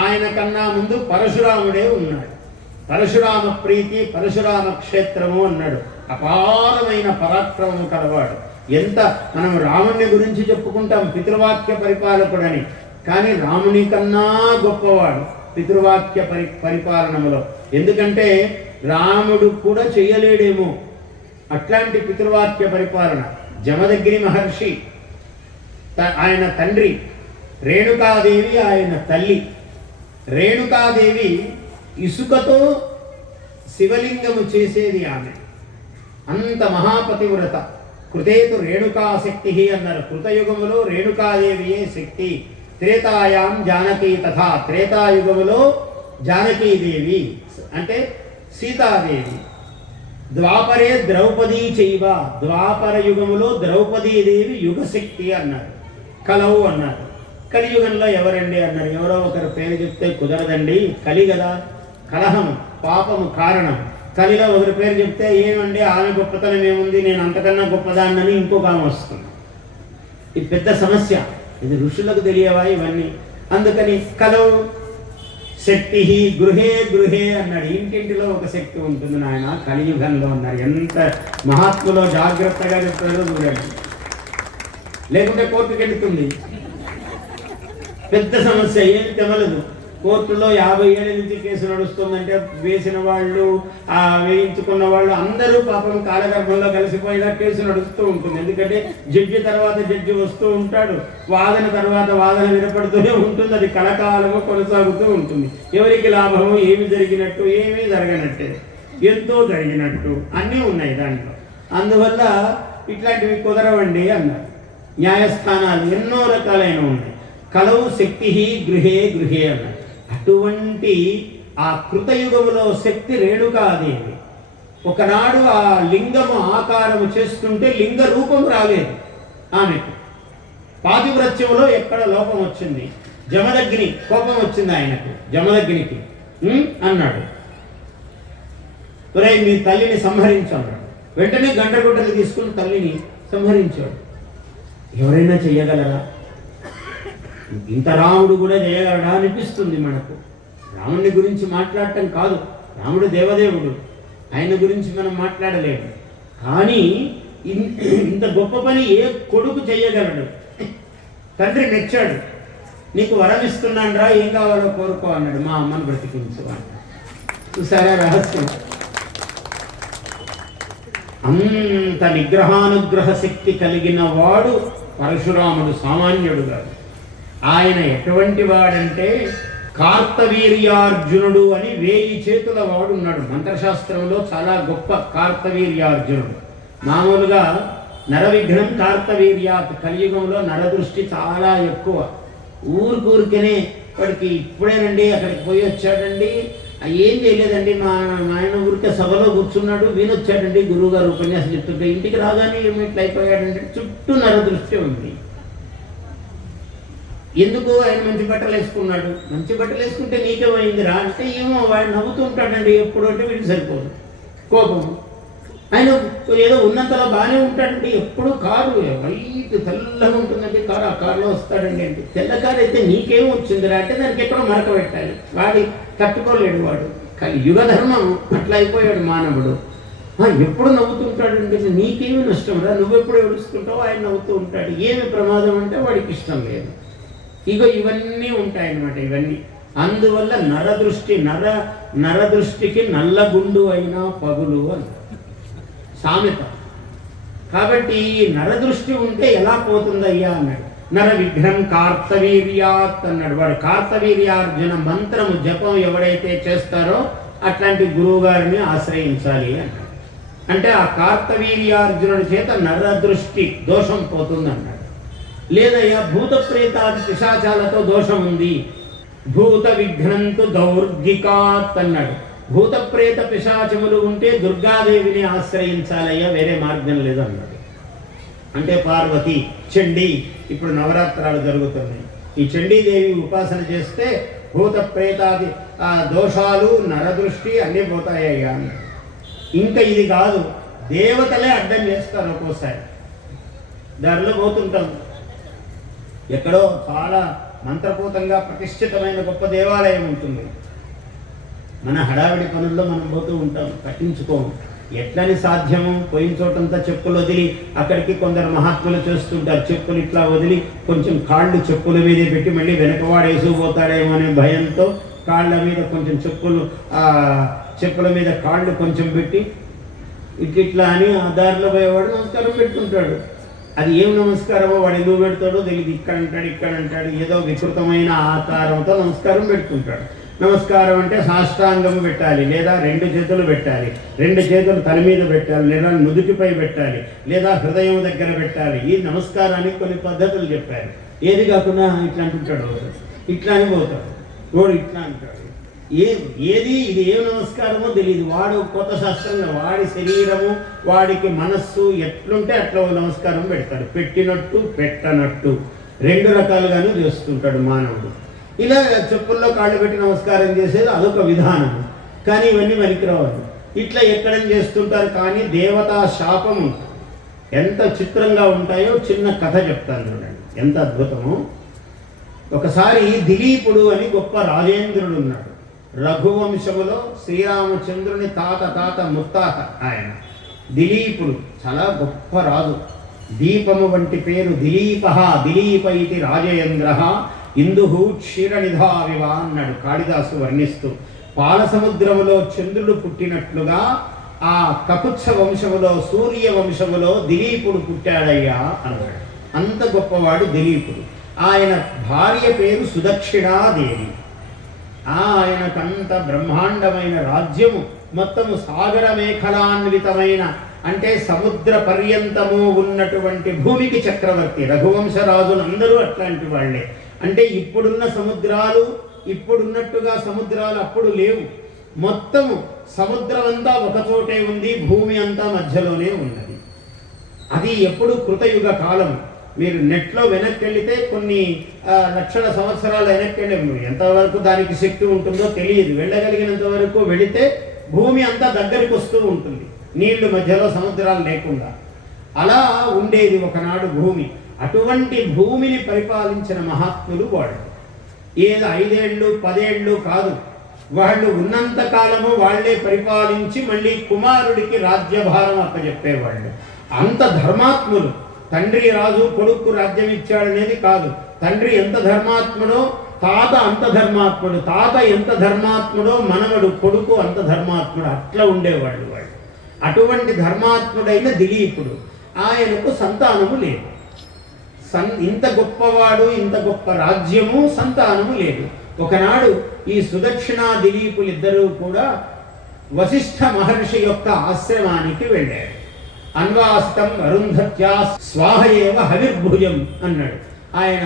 ఆయన కన్నా ముందు పరశురాముడే ఉన్నాడు. పరశురామ ప్రీతి, పరశురామ క్షేత్రము అన్నాడు. అపారమైన పరాక్రమము కలవాడు. ఎంత మనం రాముని గురించి చెప్పుకుంటాం పితృవాక్య పరిపాలకుడని, కానీ రాముని కన్నా గొప్పవాడు పితృవాక్య పరిపాలనములో. ఎందుకంటే రాముడు కూడా చెయ్యలేడేమో అట్లాంటి పితృవాక్య పరిపాలన. జమదగ్ని మహర్షి ఆయన తండ్రి, రేణుకాదేవి ఆయన తల్లి. రేణుకాదేవి ఇసుకతో శివలింగము చేసేది ఆమె. అంత మహాపతివ్రత. కృతేతు రేణుకాశక్తి అన్నారు. కృతయుగములో రేణుకాదేవియే శక్తి. త్రేతాయాం జానకీ తథా, త్రేతాయుగములో జానకీదేవి అంటే సీతాదేవి. ద్వాపరే ద్రౌపదీ చైవ, ద్వాపర యుగములో ద్రౌపదీదేవి యుగశక్తి అన్నారు. కలవు అన్నారు. కలియుగంలో ఎవరండి అన్నారు. ఎవరో ఒకరు పేరు చెప్తే కుదరదండి, కలి కదా, కలహము, పాపము కారణం. కలిలో ఒకరి పేరు చెప్తే ఏమండి ఆమె గొప్పతనం ఏముంది, నేను అంతకన్నా గొప్పదాన్నని ఇంకొక ఆమె వస్తుంది. ఇది పెద్ద సమస్య. ఇది ఋషులకు తెలియవా ఇవన్నీ? అందుకని కలవు శక్తి గృహే గృహే అన్నాడు. ఇంటింటిలో ఒక శక్తి ఉంటుంది నాయన కలియుగంలో అన్నారు. ఎంత మహాత్ములో జాగ్రత్తగా చెప్తారో చూడండి. లేకుంటే కోర్టుకు వెళుతుంది, పెద్ద సమస్య, ఏం తెవలదు. కోర్టులో 50 ఏళ్ళ నుంచి కేసు నడుస్తుందంటే వేసిన వాళ్ళు వేయించుకున్న వాళ్ళు అందరూ పాపం కాలగర్భంలో కలిసిపోయేలా కేసు నడుస్తూ ఉంటుంది. ఎందుకంటే జడ్జి తర్వాత జడ్జి వస్తూ ఉంటాడు, వాదన తర్వాత వాదన వినపడుతూనే ఉంటుంది. అది కలకాలము కొనసాగుతూ ఉంటుంది. ఎవరికి లాభము, ఏమి జరిగినట్టు, ఏమీ జరగనట్టే, ఎంతో జరిగినట్టు అన్నీ ఉన్నాయి దాంట్లో. అందువల్ల ఇట్లాంటివి కుదరవండి అన్నారు. న్యాయస్థానాలు ఎన్నో రకాలైన ఉన్నాయి. కలవు శక్తి గృహే గృహే అన్నారు. అటువంటి ఆ కృతయుగములో శక్తి రేణుకాదేవి ఒకనాడు ఆ లింగము ఆకారము చేస్తుంటే లింగ రూపం రాలేదు ఆమెకు. పాతివ్రత్యంలో ఎక్కడ లోపం వచ్చింది, జమదగ్ని కోపం వచ్చింది ఆయనకు. జమదగ్నికి అన్నాడు, ఒరేయ్ మీ తల్లిని సంహరించన్నాడు. వెంటనే గండ్రగుడ్డలు తీసుకుని తల్లిని సంహరించాడు. ఎవరైనా చెయ్యగలరా? ఇంత రాముడు కూడా చేయగలడా అనిపిస్తుంది మనకు. రాముడి గురించి మాట్లాడటం కాదు, రాముడు దేవదేవుడు, ఆయన గురించి మనం మాట్లాడలేము. కానీ ఇంత గొప్ప పని ఏ కొడుకు చెయ్యగలడు? తండ్రి మెచ్చాడు, నీకు వరం ఇస్తున్నాను రా, ఏం కావాలో కోరుకో అన్నాడు. మా అమ్మను బ్రతికించు అన్నాడు. చూసారా రహస్యం? అంత నిగ్రహానుగ్రహ శక్తి కలిగిన వాడు పరశురాముడు, సామాన్యుడు కాదు. ఆయన ఎటువంటి వాడంటే కార్తవీర్యార్జునుడు అని 1000 చేతుల వాడు ఉన్నాడు. మంత్రశాస్త్రంలో చాలా గొప్ప కార్తవీర్యార్జునుడు. మామూలుగా నరవిఘ్నం కార్తవీర్యాత్, కలియుగంలో నరదృష్టి చాలా ఎక్కువ. ఊరికనే వాడికి ఇప్పుడేనండి అక్కడికి పోయి వచ్చాడండి, ఏం చేయలేదండి, మా ఆయన ఊరికే సభలో కూర్చున్నాడు, వీనొచ్చాడండి గురువుగారు ఉపన్యాసం చెప్తుంటే, ఇంటికి రాగానే ఏమి ఇట్లా అయిపోయాడంటే చుట్టూ నరదృష్టి ఉంది. ఎందుకు ఆయన మంచి బట్టలు వేసుకున్నాడు, మంచి బట్టలు వేసుకుంటే నీకేమైందిరా అంటే, ఏమో వాడు నవ్వుతూ ఉంటాడండి ఎప్పుడు అంటే వీడికి సరిపోదు కోపము. ఆయన ఏదో ఉన్నంతలో బాగానే ఉంటాడండి, ఎప్పుడు కారు వైట్ తెల్లగా ఉంటుందండి కారు, ఆ కారులో వస్తాడండి అంటే, తెల్ల కారు అయితే నీకేం వచ్చిందిరా అంటే దానికి ఎక్కడో మరక పెట్టాలి, వాడి తట్టుకోలేడు వాడు. కానీ యుగ ధర్మం అట్లా అయిపోయాడు మానవుడు. ఎప్పుడు నవ్వుతూ ఉంటాడంటే నీకేమి నష్టం రా, నువ్వెప్పుడు ఏడుస్తుంటావు, ఆయన నవ్వుతూ ఉంటాడు. ఏమి ప్రమాదం అంటే వాడికి ఇష్టం లేదు. ఇగో ఇవన్నీ ఉంటాయన్నమాట ఇవన్నీ. అందువల్ల నరదృష్టికి నల్లగుండు అయినా పగులు అని సామెత. కాబట్టి నరదృష్టి ఉంటే ఎలా పోతుందయ్యా అన్నాడు. నర విఘ్నం కార్తవీర్యాత్ అన్నాడు. వాడు కార్తవీర్యార్జున మంత్రము జపం ఎవడైతే చేస్తారో అట్లాంటి గురువు గారిని ఆశ్రయించాలి అన్నాడు. అంటే ఆ కార్తవీర్యార్జునుడి చేత నరదృష్టి దోషం పోతుంది అన్నాడు. లేదయ్యా భూత ప్రేతాది పిశాచాలతో దోషం ఉంది, భూత విఘ్నంతు దౌర్గికాత్ అన్నాడు. భూత ప్రేత పిశాచములు ఉంటే దుర్గాదేవిని ఆశ్రయించాలయ్యా, వేరే మార్గం లేదు అన్నాడు. అంటే పార్వతి, చండీ, ఇప్పుడు నవరాత్రాలు జరుగుతున్నాయి, ఈ చండీదేవి ఉపాసన చేస్తే భూత ప్రేతాది దోషాలు నరదృష్టి అన్నీ పోతాయ్యా అన్నాడు. ఇంకా ఇది కాదు, దేవతలే అడ్డం చేస్తారు. ఒక్కోసారి దారిలో పోతుంటాం, ఎక్కడో చాలా మంత్రపూతంగా ప్రతిష్ఠితమైన గొప్ప దేవాలయం ఉంటుంది, మన హడావిడి పనుల్లో మనం పోతూ ఉంటాం, పట్టించుకోము. ఎట్లని సాధ్యము? పోయిన చోటంతా చెప్పులు వదిలి అక్కడికి కొందరు మహాత్ములు చేస్తుంటారు, చెప్పులు ఇట్లా వదిలి కొంచెం కాళ్ళు చెప్పుల మీదే పెట్టి మళ్ళీ వెనకవాడు వేసుకుపోతాడేమో అనే భయంతో కాళ్ళ మీద కొంచెం చెప్పుల మీద కాళ్ళు కొంచెం పెట్టి ఇట్లా అని ఆ దారిలో పోయేవాడు నమస్కారం పెట్టుకుంటాడు. అది ఏం నమస్కారమో వాడు ఎందుకు పెడతాడో తెలియదు, ఇక్కడ అంటాడు ఏదో వికృతమైన ఆకారంతో నమస్కారం పెట్టుకుంటాడు. నమస్కారం అంటే సాష్టాంగము పెట్టాలి, లేదా 2 చేతులు పెట్టాలి, 2 చేతులు తల మీద పెట్టాలి, లేదా నుదుటిపై పెట్టాలి, లేదా హృదయం దగ్గర పెట్టాలి. ఈ నమస్కారానికి కొన్ని పద్ధతులు చెప్పారు. ఏది కాకుండా ఇట్లా అంటుంటాడు, ఇట్లా అని పోతాడు, వాడు ఇట్లా అంటాడు. ఇది ఏం నమస్కారమో తెలియదు. వాడు కొత్త శాస్త్రంగా వాడి శరీరము వాడికి మనస్సు ఎట్లుంటే అట్లా నమస్కారం పెడతాడు. పెట్టినట్టు పెట్టనట్టు 2 రకాలుగాను చేస్తుంటాడు మానవుడు. ఇలా చెప్పుల్లో కాళ్ళు పెట్టి నమస్కారం చేసేది అదొక విధానం. కానీ ఇవన్నీ పనికిరావాలి. ఇట్లా ఎక్కడం చేస్తుంటారు. కానీ దేవతా శాపం ఎంత చిత్రంగా ఉంటాయో చిన్న కథ చెప్తాను చూడండి, ఎంత అద్భుతమో. ఒకసారి దిలీపుడు అని గొప్ప రాజేంద్రుడు ఉన్నాడు. రఘువంశములో శ్రీరామచంద్రుని తాత ముత్తాత ఆయన దిలీపుడు, చాలా గొప్ప రాజు. దీపము వంటి పేరు దిలీప, దిలీప ఇది రాజేంద్ర ఇందుహు క్షీరనిధావివ అన్నాడు కాళిదాసు వర్ణిస్తూ. పాల సముద్రములో చంద్రుడు పుట్టినట్లుగా ఆ కపుత్స వంశములో సూర్య వంశములో దిలీపుడు పుట్టాడయ్యా అన్నాడు. అంత గొప్పవాడు దిలీపుడు. ఆయన భార్య పేరు సుదక్షిణాదేవి. ఆయనకంత బ్రహ్మాండమైన రాజ్యము, మొత్తము సాగర మేఖలాన్వితమైన, అంటే సముద్ర పర్యంతము ఉన్నటువంటి భూమికి చక్రవర్తి. రఘువంశరాజులు అందరూ అట్లాంటి వాళ్ళే. అంటే ఇప్పుడున్న సముద్రాలు, ఇప్పుడున్నట్టుగా సముద్రాలు అప్పుడు లేవు. మొత్తము సముద్రం అంతా ఒకచోటే ఉంది, భూమి అంతా మధ్యలోనే ఉన్నది. అది ఎప్పుడు కృతయుగ కాలం. మీరు నెట్లో వెనక్కి వెళితే కొన్ని లక్షల సంవత్సరాలు వెనక్కి వెళ్ళి ఎంతవరకు దానికి శక్తి ఉంటుందో తెలియదు. వెళ్ళగలిగినంత వరకు వెళితే భూమి అంతా దగ్గరికి వస్తూ ఉంటుంది, నీళ్లు మధ్యలో సముద్రాలు లేకుండా. అలా ఉండేది ఒకనాడు భూమి. అటువంటి భూమిని పరిపాలించిన మహాత్ములు వాళ్ళు. ఏదో 5 ఏళ్ళు 10 ఏళ్ళు కాదు, వాళ్ళు ఉన్నంత కాలము వాళ్లే పరిపాలించి మళ్ళీ కుమారుడికి రాజ్యభారం అప్పచెప్పేవాళ్ళు. అంత ధర్మాత్ములు. తండ్రి రాజు కొడుకు రాజ్యం ఇచ్చాడనేది కాదు. తండ్రి ఎంత ధర్మాత్ముడో తాత అంత ధర్మాత్ముడు, తాత ఎంత ధర్మాత్ముడో మనవడు కొడుకు అంత ధర్మాత్ముడు. అట్లా ఉండేవాళ్ళు వాళ్ళు. అటువంటి ధర్మాత్ముడైన దిలీపుడు, ఆయనకు సంతానము లేదు. ఇంత గొప్పవాడు, ఇంత గొప్ప రాజ్యము, సంతానము లేదు. ఒకనాడు ఈ సుదక్షిణా దిలీపులిద్దరూ కూడా వశిష్ఠ మహర్షి యొక్క ఆశ్రమానికి వెళ్ళారు. అన్వాస్తం అరుంధత్యా స్వాహయేవ హవిర్భుజం అన్నాడు. ఆయన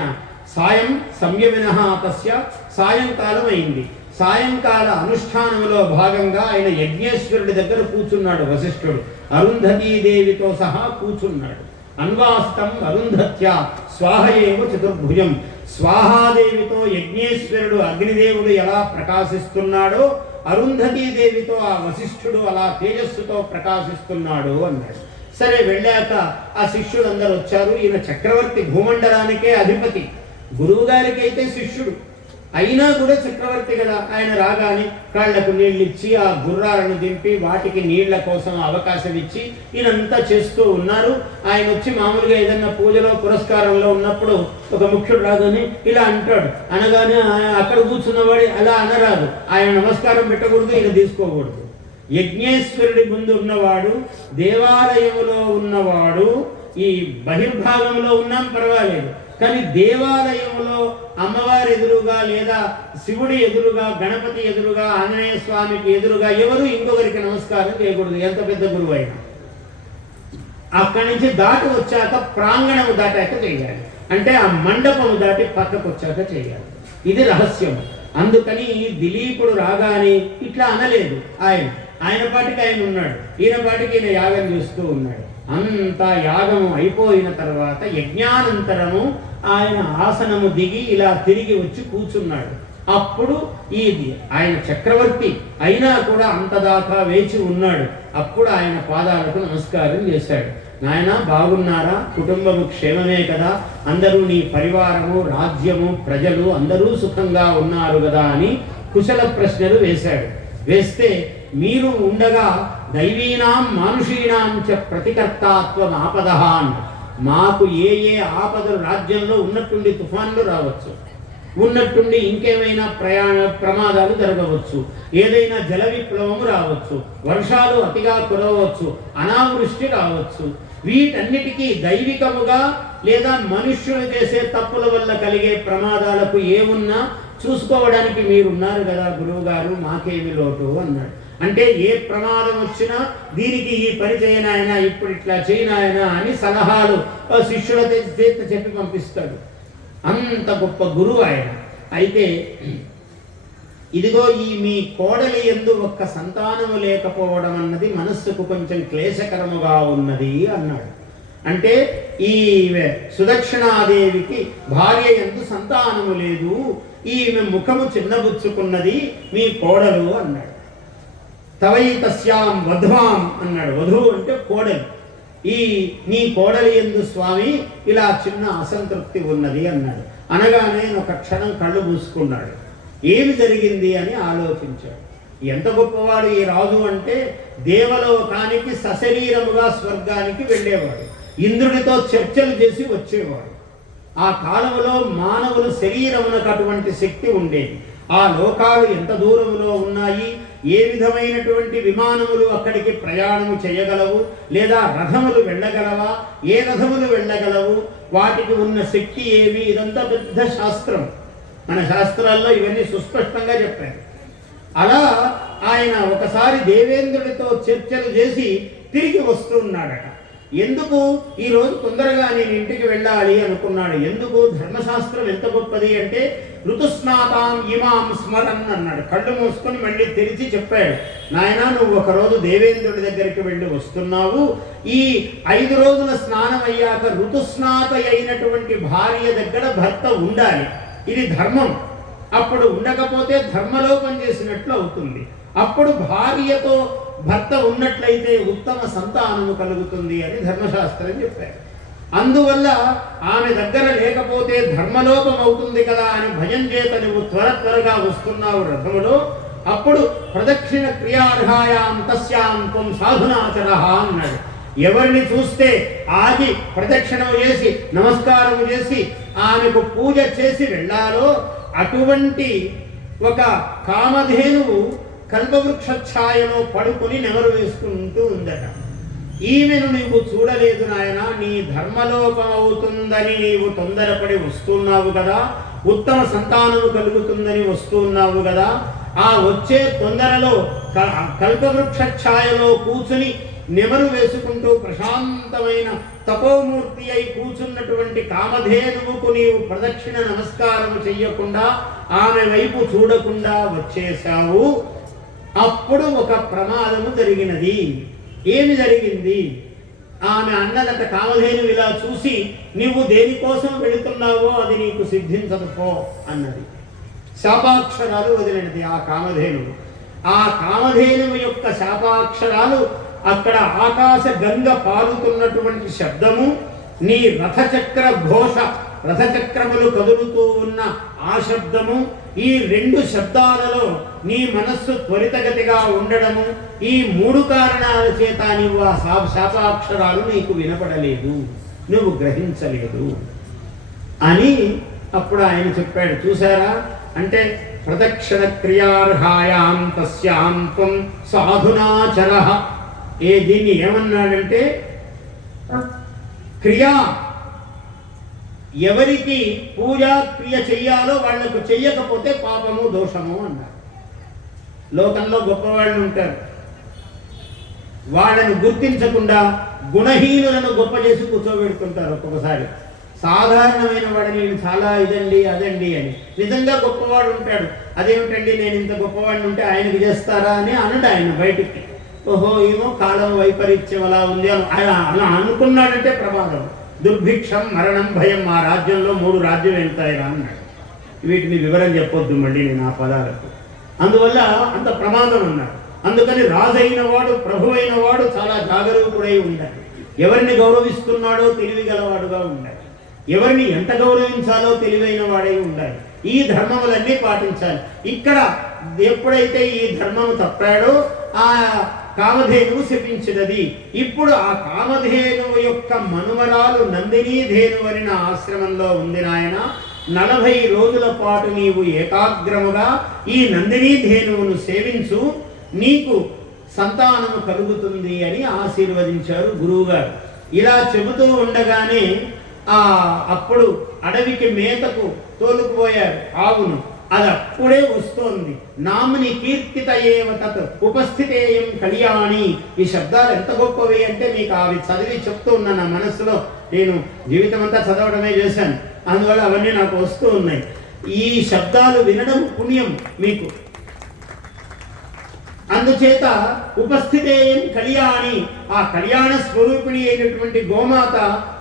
సాయం సంయమినః తస్య, సాయంకాలం అయింది. సాయంకాల అనుష్ఠానంలో భాగంగా ఆయన యజ్ఞేశ్వరుడి దగ్గర కూర్చున్నాడు వశిష్ఠుడు. అరుంధతీదేవితో సహా కూర్చున్నాడు. అన్వాస్తం అరుంధత్యా స్వాహయేవ చతుర్భుజం. స్వాహాదేవితో యజ్ఞేశ్వరుడు అగ్నిదేవుడు ఎలా ప్రకాశిస్తున్నాడో అరుంధతీదేవితో ఆ వశిష్ఠుడు అలా తేజస్సుతో ప్రకాశిస్తున్నాడు అన్నాడు. సరే, వెళ్ళాక ఆ శిష్యులందరూ వచ్చారు. ఈయన చక్రవర్తి, భూమండలానికే అధిపతి. గురువు గారికి అయితే శిష్యుడు అయినా కూడా చక్రవర్తి కదా. ఆయన రాగానే కాళ్లకు నీళ్ళు ఇచ్చి ఆ గుర్రాలను దింపి వాటికి నీళ్ల కోసం అవకాశం ఇచ్చి ఈయనంతా చేస్తూ ఉన్నారు. ఆయన వచ్చి మామూలుగా ఏదన్నా పూజలో పురస్కారంలో ఉన్నప్పుడు ఒక ముఖ్యుడు రాగానే ఇలా అంటాడు. అనగానే అక్కడ కూర్చున్నవాడు అలా అనరాదు. ఆయన నమస్కారం పెట్టకూడదు, ఈయన తీసుకోకూడదు. యజ్ఞేశ్వరుడి ముందు ఉన్నవాడు, దేవాలయంలో ఉన్నవాడు, ఈ బహిర్భాగంలో ఉన్నాం పర్వాలేదు, కానీ దేవాలయంలో అమ్మవారి ఎదురుగా లేదా శివుడి ఎదురుగా, గణపతి ఎదురుగా, ఆంజనేయ స్వామికి ఎదురుగా ఎవరు ఇంకొకరికి నమస్కారం చేయకూడదు, ఎంత పెద్ద గురువు అయినా. అక్కడి నుంచి దాటి వచ్చాక ప్రాంగణము దాటాక చేయాలి. అంటే ఆ మండపము దాటి పక్కకు వచ్చాక చేయాలి. ఇది రహస్యం. అందుకని దిలీపుడు రాగానే ఇట్లా అనలేదు. ఆయన పాటికి ఆయన ఉన్నాడు, ఈయన పాటికి ఈయన యాగం చేస్తూ ఉన్నాడు. అంతా యాగము అయిపోయిన తర్వాత యజ్ఞానంతరము ఆయన ఆసనము దిగి ఇలా తిరిగి వచ్చి కూర్చున్నాడు. అప్పుడు ఆయన చక్రవర్తి అయినా కూడా అంతదాకా వేచి ఉన్నాడు. అప్పుడు ఆయన పాదాలకు నమస్కారం చేశాడు. నాయన, బాగున్నారా? కుటుంబము క్షేమమే కదా? అందరూ నీ పరివారము, రాజ్యము, ప్రజలు అందరూ సుఖంగా ఉన్నారు కదా అని కుశల ప్రశ్నలు వేశాడు. వేస్తే మీరు ఉండగా దైవీనాం మానుషీణాం చ ప్రతికర్తాత్వం ఆపదః అన్న. మాకు ఏ ఆపదలు రాజ్యంలో ఉన్నట్టుండి తుఫాన్లు రావచ్చు, ఉన్నట్టుండి ఇంకేమైనా ప్రమాదాలు జరగవచ్చు, ఏదైనా జల విప్లవము రావచ్చు, వర్షాలు అతిగా కురవచ్చు, అనావృష్టి రావచ్చు. వీటన్నిటికీ దైవికముగా లేదా మనుష్యులు చేసే తప్పుల వల్ల కలిగే ప్రమాదాలకు ఏమున్నా చూసుకోవడానికి మీరున్నారు కదా గురువు గారు, మాకేమి లోటు అన్నాడు. అంటే ఏ ప్రమాదం వచ్చినా దీనికి ఈ పని చేయనాయన, ఇప్పుడు ఇట్లా చేయనాయన అని సలహాలు శిష్యుల చేత చెప్పి పంపిస్తాడు. అంత గొప్ప గురువు ఆయన. అయితే ఇదిగో మీ కోడలి యందు ఒక్క సంతానము లేకపోవడం అన్నది మనస్సుకు కొంచెం క్లేశకరముగా ఉన్నది అన్నాడు. అంటే ఈ సుదక్షిణాదేవికి భార్య యందు సంతానము లేదు, ఈమె ముఖము చిన్నబుచ్చుకున్నది మీ కోడలు అన్నాడు. తవై తస్యాం వధ్వాం అన్నాడు. వధువు అంటే కోడలు. నీ కోడలి యందు స్వామి ఇలా చిన్న అసంతృప్తి ఉన్నది అన్నాడు. అనగానే ఒక క్షణం కళ్ళు మూసుకున్నాడు. ఏమి జరిగింది అని ఆలోచించాడు. ఎంత గొప్పవాడు ఈ రాజు అంటే, దేవలోకానికి సశరీరముగా స్వర్గానికి వెళ్ళేవాడు, ఇంద్రుడితో చర్చలు చేసి వచ్చేవాడు. ఆ కాలంలో మానవులు శరీరమునకు అటువంటి శక్తి ఉండేది. ఆ లోకాలు ఎంత దూరంలో ఉన్నాయి, ఏ విధమైనటువంటి విమానములు అక్కడికి ప్రయాణము చేయగలవు, లేదా రథములు వెళ్ళగలవా, ఏ రథములు వెళ్ళగలవు, వాటికి ఉన్న శక్తి ఏమి, ఇదంతా పెద్ద శాస్త్రం. మన శాస్త్రాల్లో ఇవన్నీ సుస్పష్టంగా చెప్పారు. అలా ఆయన ఒకసారి దేవేంద్రుడితో చర్చలు చేసి తిరిగి వస్తున్నాడట. ఎందుకు ఈరోజు తొందరగా నేను ఇంటికి వెళ్ళాలి అనుకున్నాడు. ఎందుకు? ధర్మశాస్త్రం ఎంత గొప్పది అంటే, ఋతుస్నాతాం ఇమాం స్మరన్ అన్నాడు. కళ్ళు మూసుకొని మళ్ళీ తెరిచి చెప్పాడు, నాయనా నువ్వు ఒకరోజు దేవేంద్రుడి దగ్గరికి వెళ్ళి వస్తున్నావు. ఈ 5 రోజుల స్నానం అయ్యాక ఋతుస్నాత అయినటువంటి భార్య దగ్గర భర్త ఉండాలి. ఇది ధర్మం. అప్పుడు ఉండకపోతే ధర్మలోపం చేసినట్లు అవుతుంది. అప్పుడు భార్యతో భర్త ఉన్నట్లయితే ఉత్తమ సంతానము కలుగుతుంది అని ధర్మశాస్త్రం చెప్పారు. అందువల్ల ఆమె దగ్గర లేకపోతే ధర్మలోపం అవుతుంది కదా అని భయం చేత నువ్వు త్వరగా వస్తున్నావు రథములో. అప్పుడు ప్రదక్షిణ క్రియార్హాయాం తస్యాం త్వం సాధునాచరః అన్నాడు. ఎవరిని చూస్తే ఆగి ప్రదక్షిణం చేసి నమస్కారం చేసి ఆమెకు పూజ చేసి వెళ్ళాలో అటువంటి ఒక కామధేనువు కల్పవృక్ష ఛాయలో పడుకొని నెమరు వేసుకుంటూ ఉందట. ఈమెను నీవు చూడలేదు నాయన, నీ ధర్మలోపం అవుతుందని నీవు తొందరపడి వస్తున్నావు కదా, ఉత్తమ సంతానము కలుగుతుందని వస్తున్నావు కదా, ఆ వచ్చే తొందరలో కల్పవృక్ష ఛాయలో కూర్చుని నెమరు వేసుకుంటూ ప్రశాంతమైన తపోమూర్తి అయి కూర్చున్నటువంటి కామధేనువుకు నీవు ప్రదక్షిణ నమస్కారం చెయ్యకుండా ఆమె వైపు చూడకుండా వచ్చేశావు. అప్పుడు ఒక ప్రమాదము జరిగినది. ఏమి జరిగింది? ఆమె అన్నదట, కామధేను ఇలా చూసి, నీవు దేనికోసం వెళుతున్నావో అది నీకు సిద్ధించదు పో అన్నది. శాపాక్షరాలు వదిలినది ఆ కామధేనువు. ఆ కామధేనువు యొక్క శాపాక్షరాలు అక్కడ ఆకాశ గంగ పారుతున్నటువంటి శబ్దము, నీ రథచక్ర ఘోష, రథచక్రములు కదులుతూ ఉన్న ఆ శబ్దము, ఈ 2 శబ్దాలలో నీ మనస్సు త్వరితగతిగా ఉండడము, ఈ 3 కారణాల చేత నీవు ఆ శాపాక్షరాలు నీకు వినపడలేదు, నువ్వు గ్రహించలేదు అని అప్పుడు ఆయన చెప్పాడు. చూసారా అంటే, ప్రదక్షిణ క్రియార్హాయాం తస్యాం త్వం సాధునాచరః. దీన్ని ఏమన్నాడంటే, క్రియా ఎవరికి పూజా క్రియ చెయ్యాలో వాళ్లకు చెయ్యకపోతే పాపము దోషము అన్నారు. లోకంలో గొప్పవాళ్ళు ఉంటారు, వాళ్ళను గుర్తించకుండా గుణహీనులను గొప్ప చేసి కూర్చోబెడుతుంటారు. ఒక్కొక్కసారి సాధారణమైన వాడిని చాలా ఇదండి అదండి అని, నిజంగా గొప్పవాడు ఉంటాడు, అదేమిటండి నేను ఇంత గొప్పవాడిని ఉంటే ఆయనకు చేస్తారా అని అనడు ఆయన బయటికి. ఓహో ఏమో కాలం వైపరీత్యం అలా ఉంది అని అలా అనుకున్నాడంటే ప్రమాదం. దుర్భిక్షం మరణం భయం, ఆ రాజ్యంలో 3 రాజ్యం వెళ్తాయిరా అన్నాడు. వీటిని వివరం చెప్పొద్దు మళ్ళీ నేను ఆ పదాలకు. అందువల్ల అంత ప్రమాదం అన్నాడు. అందుకని రాజైన వాడు, ప్రభు అయిన వాడు చాలా జాగరూకుడై ఉండాలి. ఎవరిని గౌరవిస్తున్నాడో తెలివి గలవాడుగా ఉండాలి, ఎవరిని ఎంత గౌరవించాలో తెలివైన వాడై ఉండాలి. ఈ ధర్మములన్నీ పాటించాలి. ఇక్కడ ఎప్పుడైతే ఈ ధర్మము తప్పాడో ఆ కామధేనువు శపించినది. ఇప్పుడు ఆ కామధేనువు యొక్క మనుమరాలు నందినీ ధేను అని నా ఆశ్రమంలో ఉంది నాయన. 40 రోజుల పాటు నీవు ఏకాగ్రముగా ఈ నందినీ ధేనువును సేవించు, నీకు సంతానము కలుగుతుంది అని ఆశీర్వదించారు గురువుగారు. ఇలా చెబుతూ ఉండగానే అప్పుడు అడవికి మేతకు తోలుకుపోయారు ఆవును. అది అప్పుడే వస్తోంది. నాముని కీర్తిత ఏవ తత్ ఉపస్థితేయం కళ్యాణి. ఈ శబ్దాలు ఎంత గొప్పవి అంటే మీకు అవి చదివి చెప్తూ ఉన్నా. నా మనస్సులో నేను జీవితం అంతా చదవడమే చేశాను, అందువల్ల అవన్నీ నాకు వస్తూ ఉన్నాయి. ఈ శబ్దాలు వినడం పుణ్యం మీకు. అందుచేత ఉపస్థితేయం కళ్యాణి, ఆ కళ్యాణ స్వరూపిణి అయినటువంటి గోమాత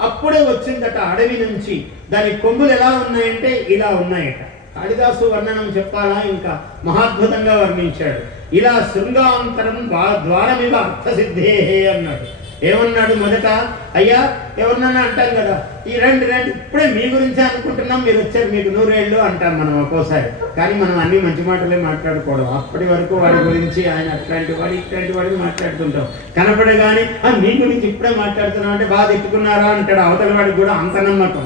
అప్పుడే వచ్చిందట అడవి నుంచి. దాని కొమ్ములు ఎలా ఉన్నాయంటే ఇలా ఉన్నాయట. కాళిదాసు వర్ణనం చెప్పాలా, ఇంకా మహాద్భుతంగా వర్ణించాడు. ఇలా శృంగాంతరం ద్వారమివ అర్థసిద్ధే అన్నాడు. ఏమన్నాడు మొదట, అయ్యా ఎవరినన్నా అంటాం కదా, ఈ రండి రండి ఇప్పుడే మీ గురించే అనుకుంటున్నాం, మీరు వచ్చారు, మీకు 100 ఏళ్ళు అంటాం మనం ఒక్కోసారి. కానీ మనం అన్ని మంచి మాటలే మాట్లాడుకోవడం. అప్పటి వరకు వాడి గురించి ఆయన అట్లాంటి వాడు ఇట్లాంటి వాడిని మాట్లాడుతుంటాం. కనపడగానే మీ గురించి ఇప్పుడే మాట్లాడుతున్నాం అంటే బాగా తిట్టుకున్నారా అంటాడు. అవతల వాడికి కూడా అంత నమ్మకం,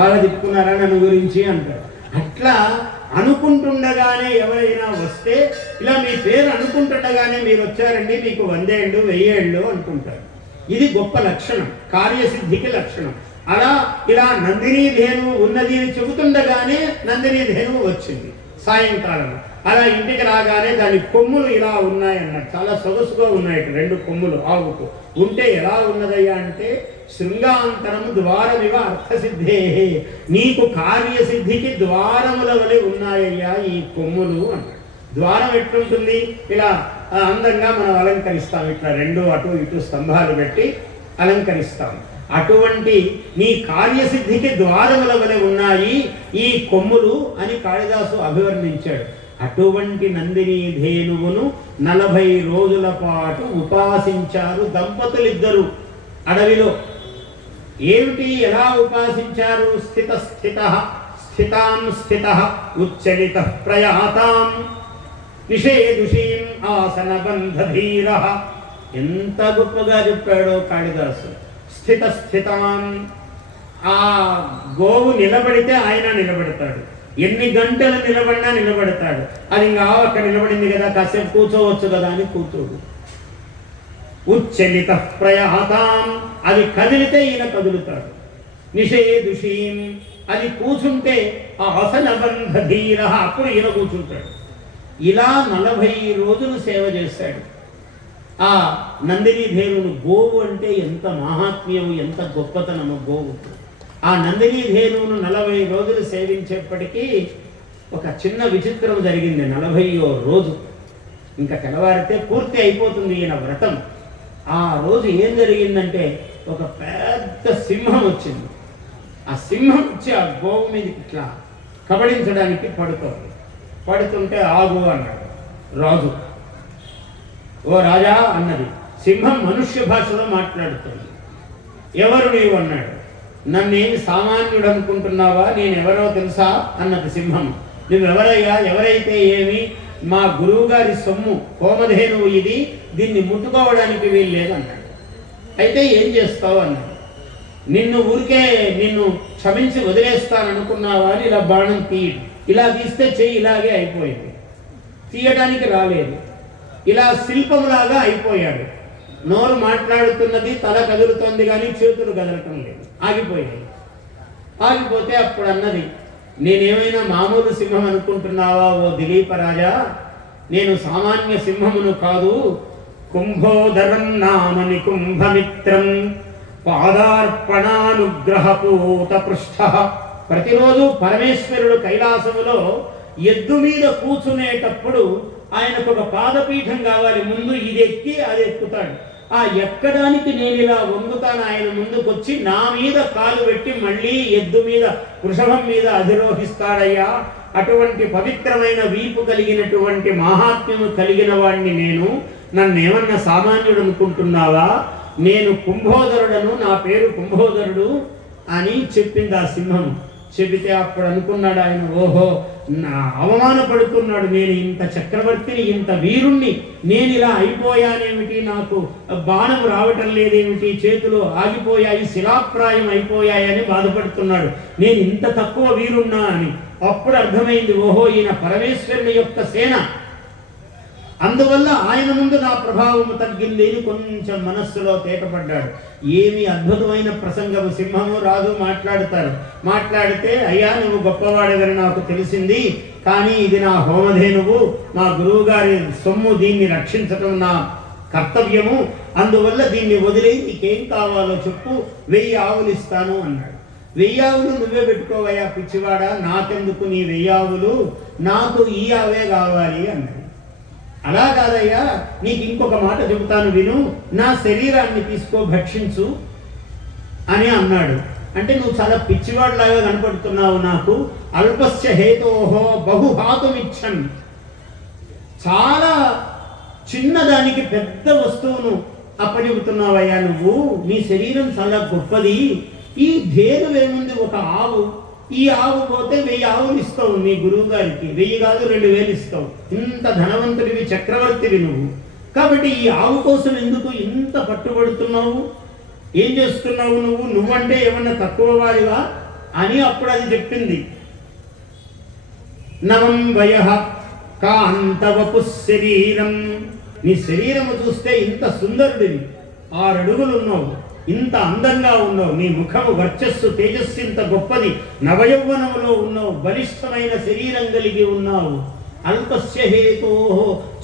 బాగా తిట్టుకున్నారా నన్ను గురించి అంటాడు. అట్లా అనుకుంటుండగానే ఎవరైనా వస్తే, ఇలా మీ పేరు అనుకుంటుండగానే మీరు వచ్చారండి, మీకు 100 ఏళ్ళు 1000 ఏళ్ళు అనుకుంటారు. ఇది గొప్ప లక్షణం, కార్యసిద్ధికి లక్షణం. అలా ఇలా నందినీ ధేనువు ఉన్నది అని చెబుతుండగానే నందినీ ధేనువు వచ్చింది సాయంకాలం. అలా ఇంటికి రాగానే దాని కొమ్ములు ఇలా ఉన్నాయన్నట్టు, చాలా సొగసుగా ఉన్నాయి 2 కొమ్ములు ఆవుకు. ఉంటే ఎలా ఉన్నదయ్యా అంటే, శృంగాంతరం ద్వారమివ అర్థసిద్ధే, నీకు కార్యసిద్ధికి ద్వారముల వలె ఉన్నాయ్యా ఈ కొమ్ములు అన్నాడు. ద్వారం ఎట్లుంటుంది, ఇలా అందంగా మనం అలంకరిస్తాం, ఇట్లా 2 అటు ఇటు స్తంభాలు పెట్టి అలంకరిస్తాం. అటువంటి నీ కార్యసిద్ధికి ద్వారముల వలె ఉన్నాయి ఈ కొమ్ములు అని కాళిదాసు అభివర్ణించాడు. అటువంటి నందినీ ధేనువును 40 రోజుల పాటు ఉపాసించారు దంపతులిద్దరూ అడవిలో. ఏమిటి, ఎలా ఉపాసించారు? స్థితాం స్థితః ఉచ్చలిత ప్రయాతాం నిషేదుషీం ఆసనబంధధీరః. ఎంత గొప్పగా చెప్పాడో కాళిదాసు. స్థితాం, ఆ గోవు నిలబడితే ఆయన నిలబడతాడు, ఎన్ని గంటలు నిలబడినా నిలబడతాడు. అది ఇంకా అక్కడ నిలబడింది కదా, కాసేపు కూర్చోవచ్చు కదా అని కూర్చోడు. ఉచ్చలిత ప్రయాతాం, అది కదిలితే ఈయన కదులుతాడు. నిషేదుషీం, అది కూర్చుంటే ఆ ఆసనబంధ ధీర, అప్పుడు ఈయన కూర్చుంటాడు. ఇలా 40 రోజులు సేవ చేశాడు ఆ నందినీ ధేనువును. గోవు అంటే ఎంత మహాత్మ్యము, ఎంత గొప్పతనము గోవు. ఆ నందినీ ధేనువును 40 రోజులు సేవించేప్పటికీ ఒక చిన్న విచిత్రం జరిగింది. 40వ రోజు ఇంకా తెల్లవారితే పూర్తి అయిపోతుంది ఈయన వ్రతం. ఆ రోజు ఏం జరిగిందంటే, ఒక పెద్ద సింహం వచ్చింది. ఆ సింహం వచ్చి ఆ గోవు మీదకి ఇట్లా కబళించడానికి పడుతుంటే ఆగు అన్నాడు రాజు. ఓ రాజా అన్నది. సింహం మనుష్య భాషలో మాట్లాడుతుంది. ఎవరు నీవు అన్నాడు. నన్నేమి సామాన్యుడు అనుకుంటున్నావా, నేను ఎవరో తెలుసా అన్నది సింహం. నువ్వెవరయ్యా, ఎవరైతే ఏమి, మా గురువు గారి సొమ్ము హోమధేనువు ఇది, దీన్ని ముట్టుకోవడానికి వీలు లేదన్నాడు. అయితే ఏం చేస్తావు అన్నాడు. నిన్ను క్షమించి వదిలేస్తాననుకున్నావా అని ఇలా బాణం తీయడు. ఇలా తీస్తే చెయ్యి ఇలాగే అయిపోయింది, తీయడానికి రాలేదు. ఇలా శిల్పంలాగా అయిపోయాడు. నోరు మాట్లాడుతున్నది, తల కదులుతోంది కానీ చేతులు కదలటం లేదు, ఆగిపోయాయి. ఆగిపోతే అప్పుడు అన్నది, నేనేమైనా మామూలు సింహం అనుకుంటున్నావా ఓ దిలీప రాజా, నేను సామాన్య సింహమును కాదు. కుంభోదరం నామని కుంభమిత్రం పాదార్పణానుగ్రహపూత పృష్ఠ. ప్రతిరోజు పరమేశ్వరుడు కైలాసములో ఎద్దు మీద కూర్చునేటప్పుడు ఆయనకు ఒక పాదపీఠం కావాలి. ముందు ఇది ఎక్కి అది ఎక్కుతాడు. ఆ ఎక్కడానికి నేను ఇలా వంగుతాను, ఆయన ముందుకొచ్చి నా మీద కాలు పెట్టి మళ్ళీ ఎద్దు మీద వృషభం మీద అధిరోహిస్తాడయ్యా. అటువంటి పవిత్రమైన వీపు కలిగినటువంటి మహాత్మ్యము కలిగిన వాడిని నేను. నన్నేమన్నా సామాన్యుడు అనుకుంటున్నావా? నేను కుంభోదరుడను, నా పేరు కుంభోదరుడు అని చెప్పింది ఆ సింహము. చెబితే అప్పుడు అనుకున్నాడు ఆయన, ఓహో నా అవమానపడుతున్నాడు, నేను ఇంత చక్రవర్తిని, ఇంత వీరుణ్ణి, నేను ఇలా అయిపోయానేమిటి, నాకు బాణం రావటం లేదేమిటి, చేతులు ఆగిపోయాయి, శిలాప్రాయం అయిపోయాయని బాధపడుతున్నాడు. నేను ఇంత తక్కువ వీరుణ్ణా అని. అప్పుడు అర్థమైంది, ఓహో ఈయన పరమేశ్వరుని యొక్క సేన, అందువల్ల ఆయన ముందు నా ప్రభావము తగ్గింది అని కొంచెం మనస్సులో తేటపడ్డాడు. ఏమి అద్భుతమైన ప్రసంగము. సింహము రాజు మాట్లాడతారు. మాట్లాడితే, అయ్యా నువ్వు గొప్పవాడవని నాకు తెలిసింది, కానీ ఇది నా హోమధేనువు, మా గురువు గారి సొమ్ము, దీన్ని రక్షించటం నా కర్తవ్యము, అందువల్ల దీన్ని వదిలి నీకేం కావాలో చెప్పు, 1000 ఆవులు ఇస్తాను అన్నాడు. 1000 ఆవులు నువ్వే పెట్టుకోవయ్యా పిచ్చివాడా, నాకెందుకు నీ 1000 ఆవులు, నాకు ఈ ఆవే కావాలి అన్నాడు. అలా కాదయ్యా, నీకు ఇంకొక మాట చెబుతాను విను, నా శరీరాన్ని తీసుకో భక్షించు అని అన్నాడు. అంటే నువ్వు చాలా పిచ్చివాడిలాగా కనపడుతున్నావు నాకు. అల్పస్య హేతోహో బహుహాతుమిచ్చన్, చాలా చిన్నదానికి పెద్ద వస్తువును అప్పచెబుతున్నావయ్యా నువ్వు? నీ శరీరం చాలా గొప్పది. ఈ ధేనువేముంది, ఒక ఆవు. ఈ ఆవు పోతే 1000 ఆవులు ఇస్తావు నీ గురువు గారికి. 1000 కాదు 2000 ఇస్తావు. ఇంత ధనవంతుడివి, చక్రవర్తివి నువ్వు. కాబట్టి ఈ ఆవు కోసం ఎందుకు ఇంత పట్టుబడుతున్నావు? ఏం చేస్తున్నావు నువ్వు? నువ్వంటే ఏమన్నా తక్కువ వారివా అని అప్పుడు అది చెప్పింది. నవం వయః కాంతవపు శరీరం. నీ శరీరము చూస్తే ఇంత సుందరుడివి, 6 అడుగులు ఉన్నావు, ఇంత అందంగా ఉన్నావు, నీ ముఖము వర్చస్సు తేజస్సు ఇంత గొప్పది, నవయౌవనములో ఉన్నావు, బలిష్టమైన శరీరం కలిగి ఉన్నావు. అల్పస్య హేతో,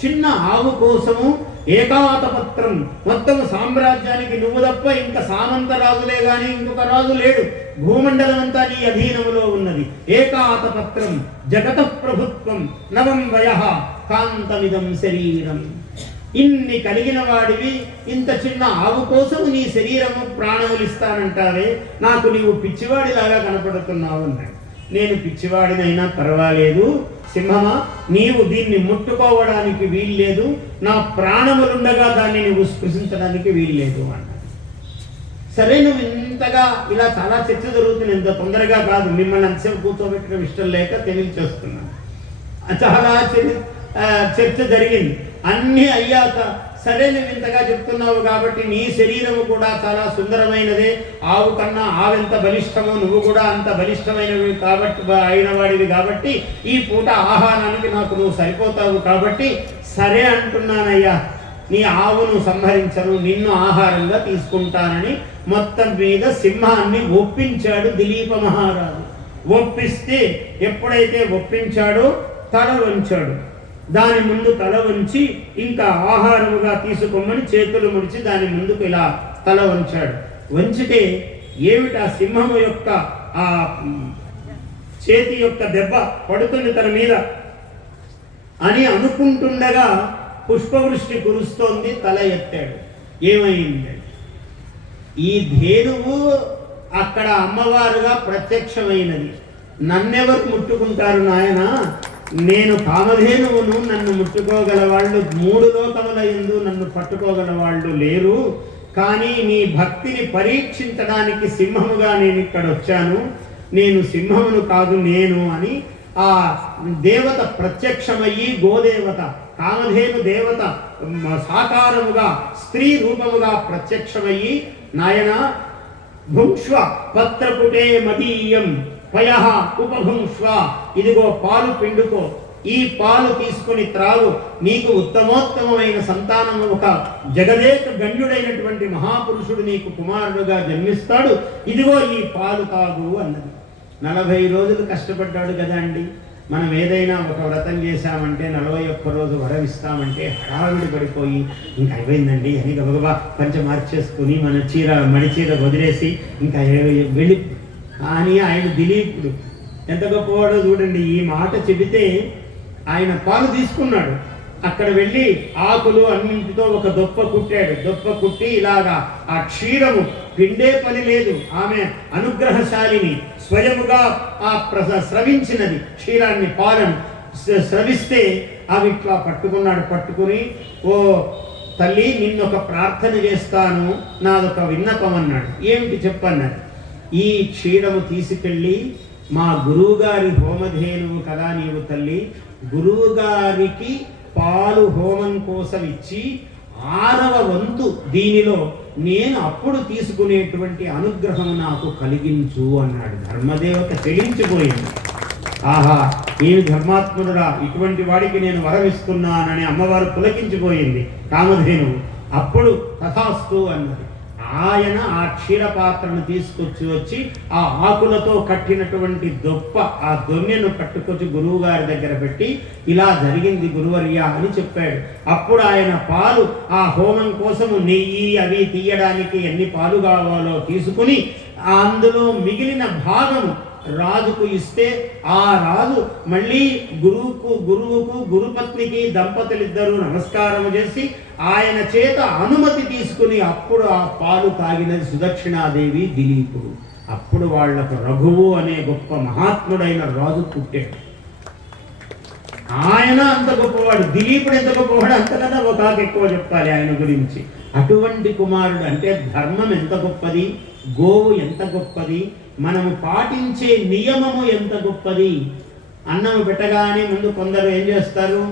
చిన్న ఆవు కోసము ఏకాతపత్రం, మొత్తం సామ్రాజ్యానికి నువ్వు తప్ప ఇంకా సామంతరాజులే గాని ఇంకొక రాజు లేడు, భూమండలం అంతా నీ అధీనములో ఉన్నది. ఏకాతపత్రం జగత ప్రభుత్వం నవం వయః కాంతమిదం శరీరం. ఇన్ని కలిగిన వాడివి, ఇంత చిన్న ఆవు కోసం నీ శరీరము ప్రాణములు ఇస్తానంటావే, నాకు నీవు పిచ్చివాడిలాగా కనపడుతున్నావు అన్నాడు. నేను పిచ్చివాడినైనా పర్వాలేదు సింహమా, నీవు దీన్ని ముట్టుకోవడానికి వీల్లేదు, నా ప్రాణములుండగా దాన్ని నువ్వు స్పృశించడానికి వీల్లేదు అన్నాడు. సరే, నువ్వు ఇంతగా ఇలా చాలా చర్చ జరుగుతుంది, ఇంత తొందరగా కాదు, మిమ్మల్ని అంతసేపు కూర్చోబెట్టడం ఇష్టం లేక తెలియచేస్తున్నాను. చాలా చర్చ జరిగింది. అన్నీ అయ్యాక సరే నువ్వు ఇంతగా చెప్తున్నావు కాబట్టి నీ శరీరము కూడా చాలా సుందరమైనదే, ఆవు కన్నా ఆవెంత బలిష్టమో నువ్వు కూడా అంత బలిష్టమైనవి కాబట్టి అయిన వాడివి కాబట్టి ఈ పూట ఆహారానికి నాకు నువ్వు సరిపోతావు కాబట్టి సరే అంటున్నానయ్యా, నీ ఆవును సంహరించను, నిన్ను ఆహారంగా తీసుకుంటానని మొత్తం మీద సింహాన్ని ఒప్పించాడు దిలీప మహారాజు. ఒప్పిస్తే ఎప్పుడైతే ఒప్పించాడో తల వంచాడు. దాని ముందు తల వంచి ఇంకా ఆహారముగా తీసుకోమని చేతులు ముడిచి దాని ముందుకు ఇలా తల వంచాడు. వంచితే ఏమిటి ఆ సింహము యొక్క ఆ చేతి యొక్క దెబ్బ పడుతుంది తన మీద అని అనుకుంటుండగా పుష్పవృష్టి కురుస్తోంది. తల ఎత్తాడు. ఏమైంది? ఈ ధేనువు అక్కడ అమ్మవారుగా ప్రత్యక్షమైనది. నన్నెవరు ముట్టుకుంటారు నాయన? నేను కామధేనువును, నన్ను ముట్టుకోగల వాళ్ళు 3 లోకముల యందు నన్ను పట్టుకోగల వాళ్ళు లేరు. కానీ నీ భక్తిని పరీక్షించడానికి సింహముగా నేను ఇక్కడ వచ్చాను. నేను సింహమును కాదు నేను అని ఆ దేవత ప్రత్యక్షమయ్యి, గోదేవత కామధేను దేవత సాకారముగా స్త్రీ రూపముగా ప్రత్యక్షమయ్యి, నాయన భుంక్ష్వ పత్రపుటే మదీయం పయః ఉపభుంక్ష్వ, ఇదిగో పాలు పిండుకో, ఈ పాలు తీసుకుని త్రాగు, నీకు ఉత్తమోత్తమైన సంతానము, ఒక జగదేక గణ్యుడైనటువంటి మహాపురుషుడు నీకు కుమారుడుగా జన్మిస్తాడు, ఇదిగో ఈ పాలు తాగు అన్నది. 40 రోజులు కష్టపడ్డాడు కదా అండి. మనం ఏదైనా ఒక వ్రతం చేశామంటే 41 రోజు వరమిస్తామంటే హడావిడి పడిపోయి ఇంకా అయిపోయిందండి అని గబగబా పంచ మార్చేసుకుని మన మడి చీర వదిలేసి ఇంకా వెళ్ళి. కానీ ఆయన దిలీపుడు ఎంత గొప్పవాడో చూడండి. ఈ మాట చెబితే ఆయన పాలు తీసుకున్నాడు. అక్కడ వెళ్ళి ఆకులు అన్నింటితో ఒక దొప్ప కుట్టాడు. దొప్ప కుట్టి ఇలాగా ఆ క్షీరము పిండే పని లేదు. ఆమె అనుగ్రహశాలిని, స్వయముగా ఆ స్రవించినది క్షీరాన్ని, పాలను స్రవిస్తే అవి ఇట్లా పట్టుకున్నాడు. పట్టుకుని, ఓ తల్లి, నిన్నొక ప్రార్థన చేస్తాను, నాదొక విన్నపం అన్నాడు. ఏమిటి చెప్పన్నాడు. ఈ క్షీరము తీసుకెళ్ళి మా గురువుగారి హోమధేనువు కదా నీవు తల్లి, గురువుగారికి పాలు హోమం కోసం ఇచ్చి 6వ వంతు దీనిలో నేను అప్పుడు తీసుకునేటువంటి అనుగ్రహం నాకు కలిగించు అన్నాడు. ధర్మదేవత చెలించిపోయింది. ఆహా, నేను ధర్మాత్ముడురా, ఇటువంటి వాడికి నేను వరమిస్తున్నానని అమ్మవారు పులకించిపోయింది కామధేనువు. అప్పుడు తథాస్తు అన్నది. ఆయన ఆ క్షీరపాత్రను తీసుకొచ్చి వచ్చి ఆ ఆకులతో కట్టినటువంటి దొప్ప, ఆ దొన్నెను పట్టుకొచ్చి గురువు గారి దగ్గర పెట్టి ఇలా జరిగింది గురువర్య అని చెప్పాడు. అప్పుడు ఆయన పాలు ఆ హోమం కోసము నెయ్యి అవి తీయడానికి ఎన్ని పాలు కావాలో తీసుకుని అందులో మిగిలిన భాగము రాజుకు ఇస్తే ఆ రాజు మళ్ళీ గురువుకు గురుపత్నికి దంపతులిద్దరూ నమస్కారం చేసి ఆయన చేత అనుమతి తీసుకుని అప్పుడు ఆ పాలు తాగినది సుదక్షిణాదేవి, దిలీపుడు. అప్పుడు వాళ్లకు రఘువు అనే గొప్ప మహాత్ముడైన రాజు పుట్టాడు. ఆయన అంత గొప్పవాడు, దిలీపుడు ఎంత గొప్పవాడు అంతకన్నా ఒక ఎక్కువ చెప్పాలి ఆయన గురించి. అటువంటి కుమారుడు అంటే ధర్మం ఎంత గొప్పది, గోవు ఎంత గొప్పది, మనము పాటించే నియమము ఎంత గొప్పది. అన్నం పెట్టగానే ముందు కొందరు ఏం చేస్తారు,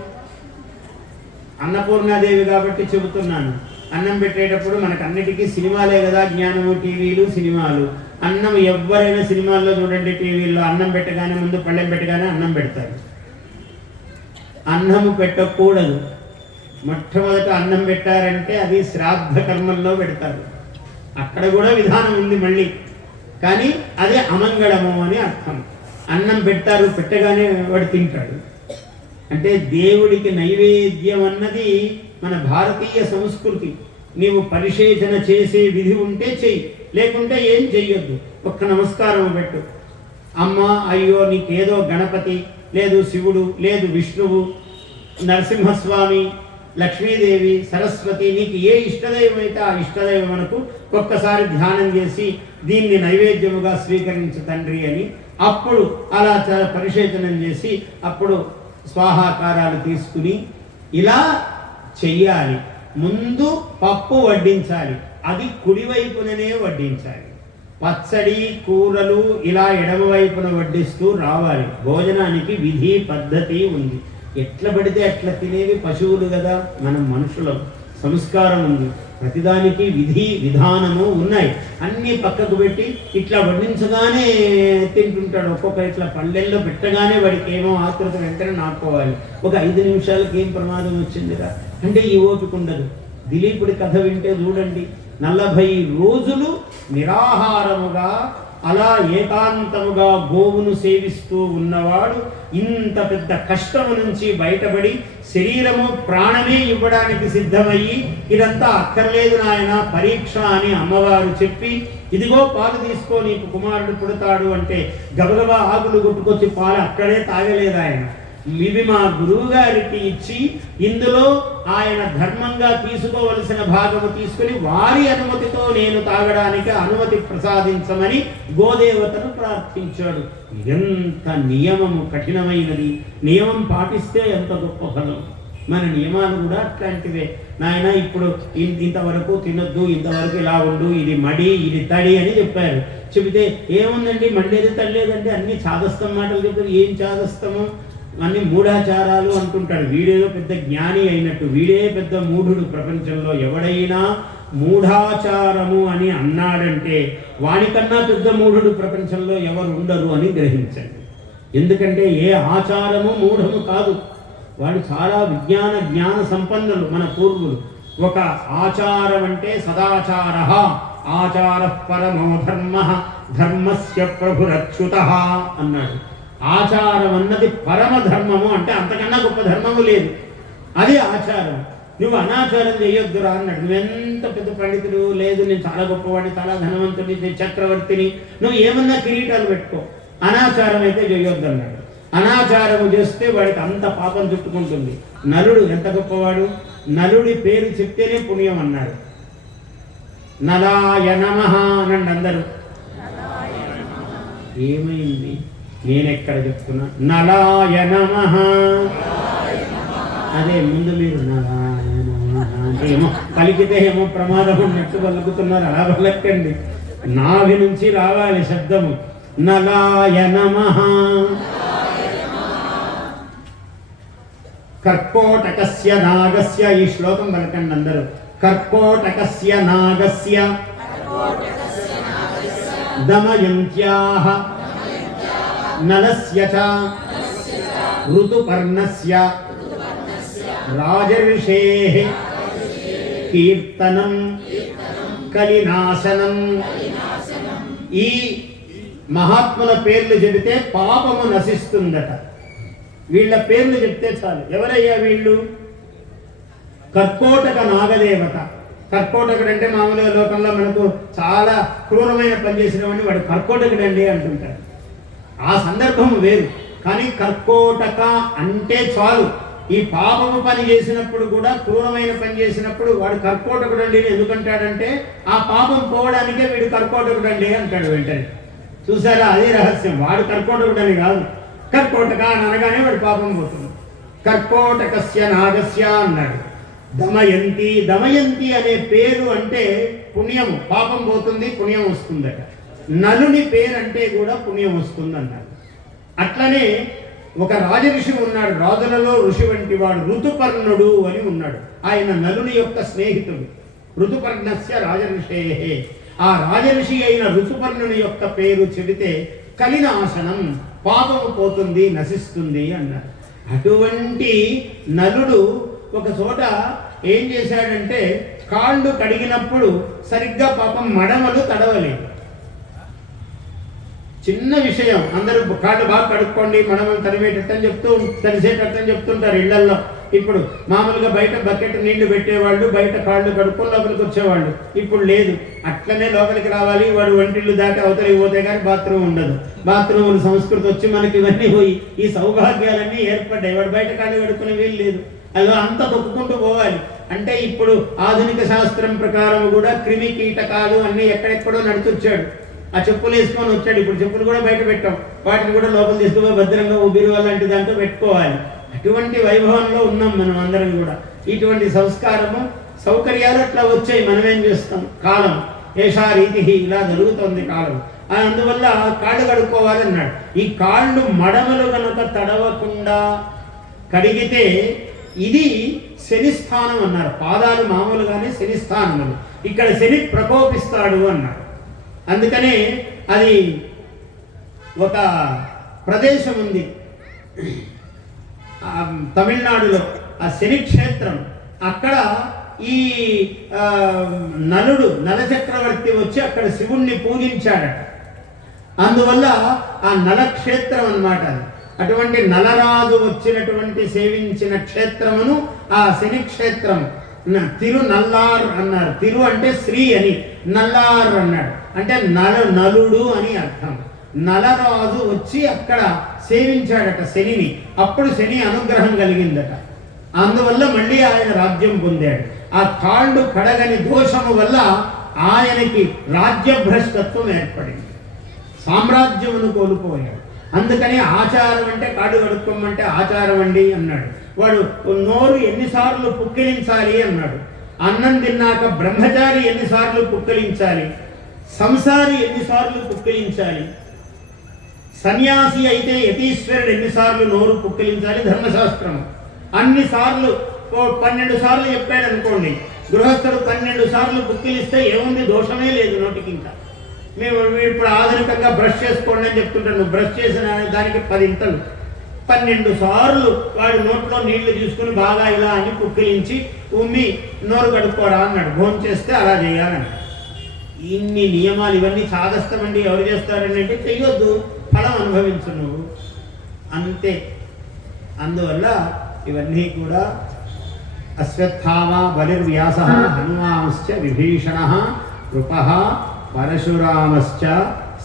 అన్నపూర్ణాదేవి కాబట్టి చెబుతున్నాను, అన్నం పెట్టేటప్పుడు మనకు అన్నిటికీ సినిమాలే కదా జ్ఞానము, టీవీలు సినిమాలు. అన్నం ఎవరైనా సినిమాల్లో చూడండి, టీవీల్లో అన్నం పెట్టగానే ముందు పళ్ళెం పెట్టగానే అన్నం పెడతారు. అన్నము పెట్టకూడదు. మొట్టమొదట అన్నం పెట్టారంటే అది శ్రాద్ధ కర్మల్లో పెడతారు. అక్కడ కూడా విధానం ఉంది మళ్ళీ, కానీ అదే అమంగళము అని అర్థం. అన్నం పెడతారు, పెట్టగానే వాడు తింటాడు. అంటే దేవుడికి నైవేద్యం అన్నది మన భారతీయ సంస్కృతి. నీవు పరిశేచన చేసే విధి ఉంటే చెయ్యి, లేకుంటే ఏం చెయ్యొద్దు. ఒక్క నమస్కారం పెట్టు. అమ్మ, అయ్యో నీకేదో గణపతి లేదు, శివుడు లేదు, విష్ణువు, నరసింహస్వామి, లక్ష్మీదేవి, సరస్వతి, నీకు ఏ ఇష్టదైవం అయితే ఆ ఇష్టదైవం మనకు ఒక్కసారి ధ్యానం చేసి దీన్ని నైవేద్యముగా స్వీకరించు తండ్రి అని అప్పుడు అలా చాలా పరిశేచనం చేసి అప్పుడు స్వాహాకారాలు తీసుకుని ఇలా చెయ్యాలి. ముందు పప్పు వడ్డించాలి, అది కుడివైపుననే వడ్డించాలి. పచ్చడి కూరలు ఇలా ఎడమవైపున వడ్డిస్తూ రావాలి. భోజనానికి విధి పద్ధతి ఉంది. ఎట్లా పడితే అట్లా తినేవి పశువులు కదా, మనం మనుషులం. సంస్కారం ఉంది, ప్రతిదానికి విధి విధానము ఉన్నాయి. అన్నీ పక్కకు పెట్టి ఇట్లా వడ్డించగానే తింటుంటాడు. ఒక్కొక్క ఇట్లా పల్లెల్లో పెట్టగానే వాడికి ఏమో ఆతృత, వెంటనే నాటుకోవాలి. ఒక 5 నిమిషాలకి ఏం ప్రమాదం వచ్చిందిరా అంటే ఈ ఓపిక ఉండదు. దిలీపుడి కథ వింటే చూడండి, 40 రోజులు నిరాహారముగా అలా ఏకాంతముగా గోవును సేవిస్తూ ఉన్నవాడు ఇంత పెద్ద కష్టము నుంచి బయటపడి శరీరము ప్రాణమే ఇవ్వడానికి సిద్ధమయ్యి, ఇదంతా అక్కర్లేదు నాయన, పరీక్ష అని అమ్మవారు చెప్పి, ఇదిగో పాలు తీసుకో నీకు కుమారుడు పుడతాడు అంటే గబగబా ఆకులు కొట్టుకొచ్చి పాలు అక్కడే తాగలేదు ఆయన. ఇవి మా గురువు గారికి ఇచ్చి ఇందులో ఆయన ధర్మంగా తీసుకోవలసిన భాగము తీసుకుని వారి అనుమతితో నేను తాగడానికి అనుమతి ప్రసాదించమని గోదేవతను ప్రార్థించాడు. ఎంత నియమము కఠినమైనది, నియమం పాటిస్తే ఎంత గొప్ప ఫలం. మన నియమాలు కూడా అట్లాంటివే. నాయన ఇప్పుడు ఇంతవరకు తినొద్దు, ఇంతవరకు ఇలా ఉండు, ఇది మడి ఇది తడి అని చెప్పారు. చెబితే ఏముందండి మడిలేదు తడలేదంటే అన్ని చాదస్తం మాటలు చెప్తారు. ఏం చాదస్తము, అన్ని మూఢాచారాలు అంటుంటాడు. వీడేదో పెద్ద జ్ఞాని అయినట్టు, వీడే పెద్ద మూఢుడు. ప్రపంచంలో ఎవడైనా మూఢాచారము అని అన్నాడంటే వానికన్నా పెద్ద మూఢుడు ప్రపంచంలో ఎవరు ఉండరు అని గ్రహించండి. ఎందుకంటే ఏ ఆచారము మూఢము కాదు, వాడు చాలా జ్ఞాన సంపన్నులు మన పూర్వులు. ఒక ఆచారం అంటే సదాచార, ఆచార పరమో ధర్మ, ధర్మస్య ప్రభురచ్యుత అన్నాడు. ఆచారం అన్నది పరమధర్మము, అంటే అంతకన్నా గొప్ప ధర్మము లేదు, అదే ఆచారం. నువ్వు అనాచారం చేయొద్దురా అన్నాడు. నువ్వెంత పెద్ద పండితుడు, లేదు నేను చాలా గొప్పవాడిని, చాలా ధనవంతుడిని, నేను చక్రవర్తిని, నువ్వు ఏమన్నా కిరీటాలు పెట్టుకో, అనాచారం అయితే చేయొద్దు అన్నాడు. అనాచారము చేస్తే వాడికి అంత పాపం చుట్టుకుంటుంది. నలుడు ఎంత గొప్పవాడు, నలుడి పేరు చెప్తేనే పుణ్యం అన్నాడు. నలాయ నమః అనండి అందరూ. ఏమైంది, నేనెక్కడ చెప్తున్నా, నలాయ నమః. అదే ముందు మీరు నలాయ నమః అంటే ఏమో పలికితే ఏమో ప్రమాదం ఉన్నట్టు పలుకుతున్నారు. అలా పలకండి, నాభి నుంచి రావాలి శబ్దము. నలాయ నమః. కర్కోటకస్య నాగస్య, ఈ శ్లోకం పలకండి అందరూ. కర్కోటకస్య నాగస్య దమయంత్యాః నలస్య చ ఋతుపర్ణస్య రాజర్షేః కీర్తనం కలినాశనం. ఈ మహాత్ముల పేర్లు చెబితే పాపము నశిస్తుందట. వీళ్ళ పేర్లు చెప్తే చాలు. ఎవరయ్యా వీళ్ళు? కర్కోటక నాగదేవత. కర్కోటకుడు అంటే మామూలుగా లోకంలో మనకు చాలా క్రూరమైన పని చేసినవన్నీ వాడు కర్కోటకుడు అండి అంటుంటారు. ఆ సందర్భం వేరు, కానీ కర్కోటక అంటే చాలు. ఈ పాపము పని చేసినప్పుడు కూడా, క్రూరమైన పని చేసినప్పుడు వాడు కర్కోటకుడు అండి ఎందుకంటాడంటే ఆ పాపం పోవడానికే వీడు కర్కోటకుడు అండి అంటాడు వెంటనే. చూసారా, అదే రహస్యం. వాడు కర్కోటకుడు అని కాదు, కర్కోటక అని అనగానే వాడు పాపం పోతుంది. కర్కోటకస్య నాగస్య అన్నాడు. దమయంతి. దమయంతి అనే పేరు అంటే పుణ్యము, పాపం పోతుంది పుణ్యం వస్తుందట. నలుని పేరు అంటే కూడా పుణ్యం వస్తుంది అన్నారు. అట్లనే ఒక రాజఋషి ఉన్నాడు, రాజులలో ఋషి వంటి వాడు, ఋతుపర్ణుడు అని ఉన్నాడు. ఆయన నలుని యొక్క స్నేహితుడు. ఋతుపర్ణస్య రాజఋషే. ఆ రాజఋషి అయిన ఋతుపర్ణుని యొక్క పేరు చెబితే కలినాశనం, పాపము పోతుంది, నశిస్తుంది అన్నారు. అటువంటి నలుడు ఒక చోట ఏం చేశాడంటే కాళ్ళు కడిగినప్పుడు సరిగ్గా పాపం మడమలు తడవలేదు. చిన్న విషయం, అందరూ కాళ్ళు బాగా కడుక్కోండి, మడమలు తడిసేటట్టు అని చెప్తుంటారు ఇళ్లల్లో. ఇప్పుడు మామూలుగా బయట బకెట్ నీళ్లు పెట్టేవాళ్ళు, బయట కాళ్ళు కడుక్కొని లోపలికి వచ్చేవాళ్ళు. ఇప్పుడు లేదు, అట్లనే లోపలికి రావాలి, వాడు వంటిల్లు దాటి అవతలికి పోతే కానీ బాత్రూమ్ ఉండదు. బాత్రూమ్ సంస్కృతి వచ్చి మనకి ఇవన్నీ పోయి ఈ సౌభాగ్యాలన్నీ ఏర్పడ్డాయి. వాడు బయట కాళ్ళు కడుక్కునే వీలు లేదు, అలా అంతా తొక్కుకుంటూ పోవాలి. అంటే ఇప్పుడు ఆధునిక శాస్త్రం ప్రకారం కూడా క్రిమి కీటకాలు అన్నీ ఎక్కడెక్కడో నడిచొచ్చాడు. ఆ చెప్పులు వేసుకొని వచ్చాడు. ఇప్పుడు చెప్పులు కూడా బయట పెట్టాం, వాటిని కూడా లోపల తీసుకుపోయి భద్రంగా బీరువా లాంటి దాంట్లో పెట్టుకోవాలి. అటువంటి వైభవంలో ఉన్నాం మనం అందరం కూడా. ఇటువంటి సంస్కారము సౌకర్యాలు అట్లా వచ్చాయి, మనమేం చేస్తాం, కాలం ఏషా రీతి, ఇలా జరుగుతుంది కాలం. అందువల్ల కాళ్ళు కడుక్కోవాలన్నాడు. ఈ కాళ్ళు మడమలు కనుక తడవకుండా కడిగితే ఇది శనిస్థానం అన్నారు. పాదాలు మామూలుగానే శనిస్థానములు, ఇక్కడ శని ప్రకోపిస్తాడు అన్నారు. అందుకనే అది ఒక ప్రదేశం ఉంది తమిళనాడులో, ఆ శని క్షేత్రం. అక్కడ ఈ నలచక్రవర్తి వచ్చి అక్కడ శివుణ్ణి పూజించాడట. అందువల్ల ఆ నలక్షేత్రం అన్నమాట అది. అటువంటి నలరాజు వచ్చినటువంటి సేవించిన క్షేత్రమును ఆ శని క్షేత్రం. తిరునల్లార్ అన్నారు. తిరు అంటే శ్రీ అని, నల్లార్ అన్నాడు అంటే నలుడు అని అర్థం. నలరాజు వచ్చి అక్కడ సేవించాడట శనిని. అప్పుడు శని అనుగ్రహం కలిగిందట. అందువల్ల మళ్ళీ ఆయన రాజ్యం పొందాడు. ఆ కాళ్ళు కడగని దోషము వల్ల ఆయనకి రాజ్యభ్రష్టత్వం ఏర్పడింది, సామ్రాజ్యమును కోల్పోయాడు. అందుకని ఆచారం అంటే కాళ్ళు కడుక్కోమంటే ఆచారం అండి అన్నాడు. వాడు నోరు ఎన్నిసార్లు పుక్కిలించాలి అన్నాడు. అన్నం తిన్నాక బ్రహ్మచారి ఎన్నిసార్లు పుక్కిలించాలి, సంసారి ఎన్నిసార్లు పుక్కిలించాలి, సన్యాసి అయితే యతీశ్వరుడు ఎన్నిసార్లు నోరు పుక్కిలించాలి, ధర్మశాస్త్రం అన్నిసార్లు 12 సార్లు చెప్పాడు అనుకోండి. గృహస్థుడు 12 సార్లు పుక్కిలిస్తే ఏముంది, దోషమే లేదు నోటికి. ఇంకా మేము ఇప్పుడు ఆధునికంగా బ్రష్ చేసుకోండి అని చెప్తుంటాను. బ్రష్ చేసిన దానికి 10 ఇంతలు. 12 సార్లు వాడి నోట్లో నీళ్లు తీసుకుని బాగా ఇలా అని పుక్కిలించి ఉమ్మి నోరు కడుక్కోరా అన్నాడు. భోజనం చేస్తే అలా చేయాలన్నాడు. ఇన్ని నియమాలు, ఇవన్నీ చాదస్తమండి, ఎవరు చేస్తారని అంటే చెయ్యొద్దు, ఫలం అనుభవించు నువ్వు అంతే. అందువల్ల ఇవన్నీ కూడా అశ్వత్థామ బలిర్వ్యాస హనుమాంశ్చ విభీషణ కృపః పరశురామశ్చ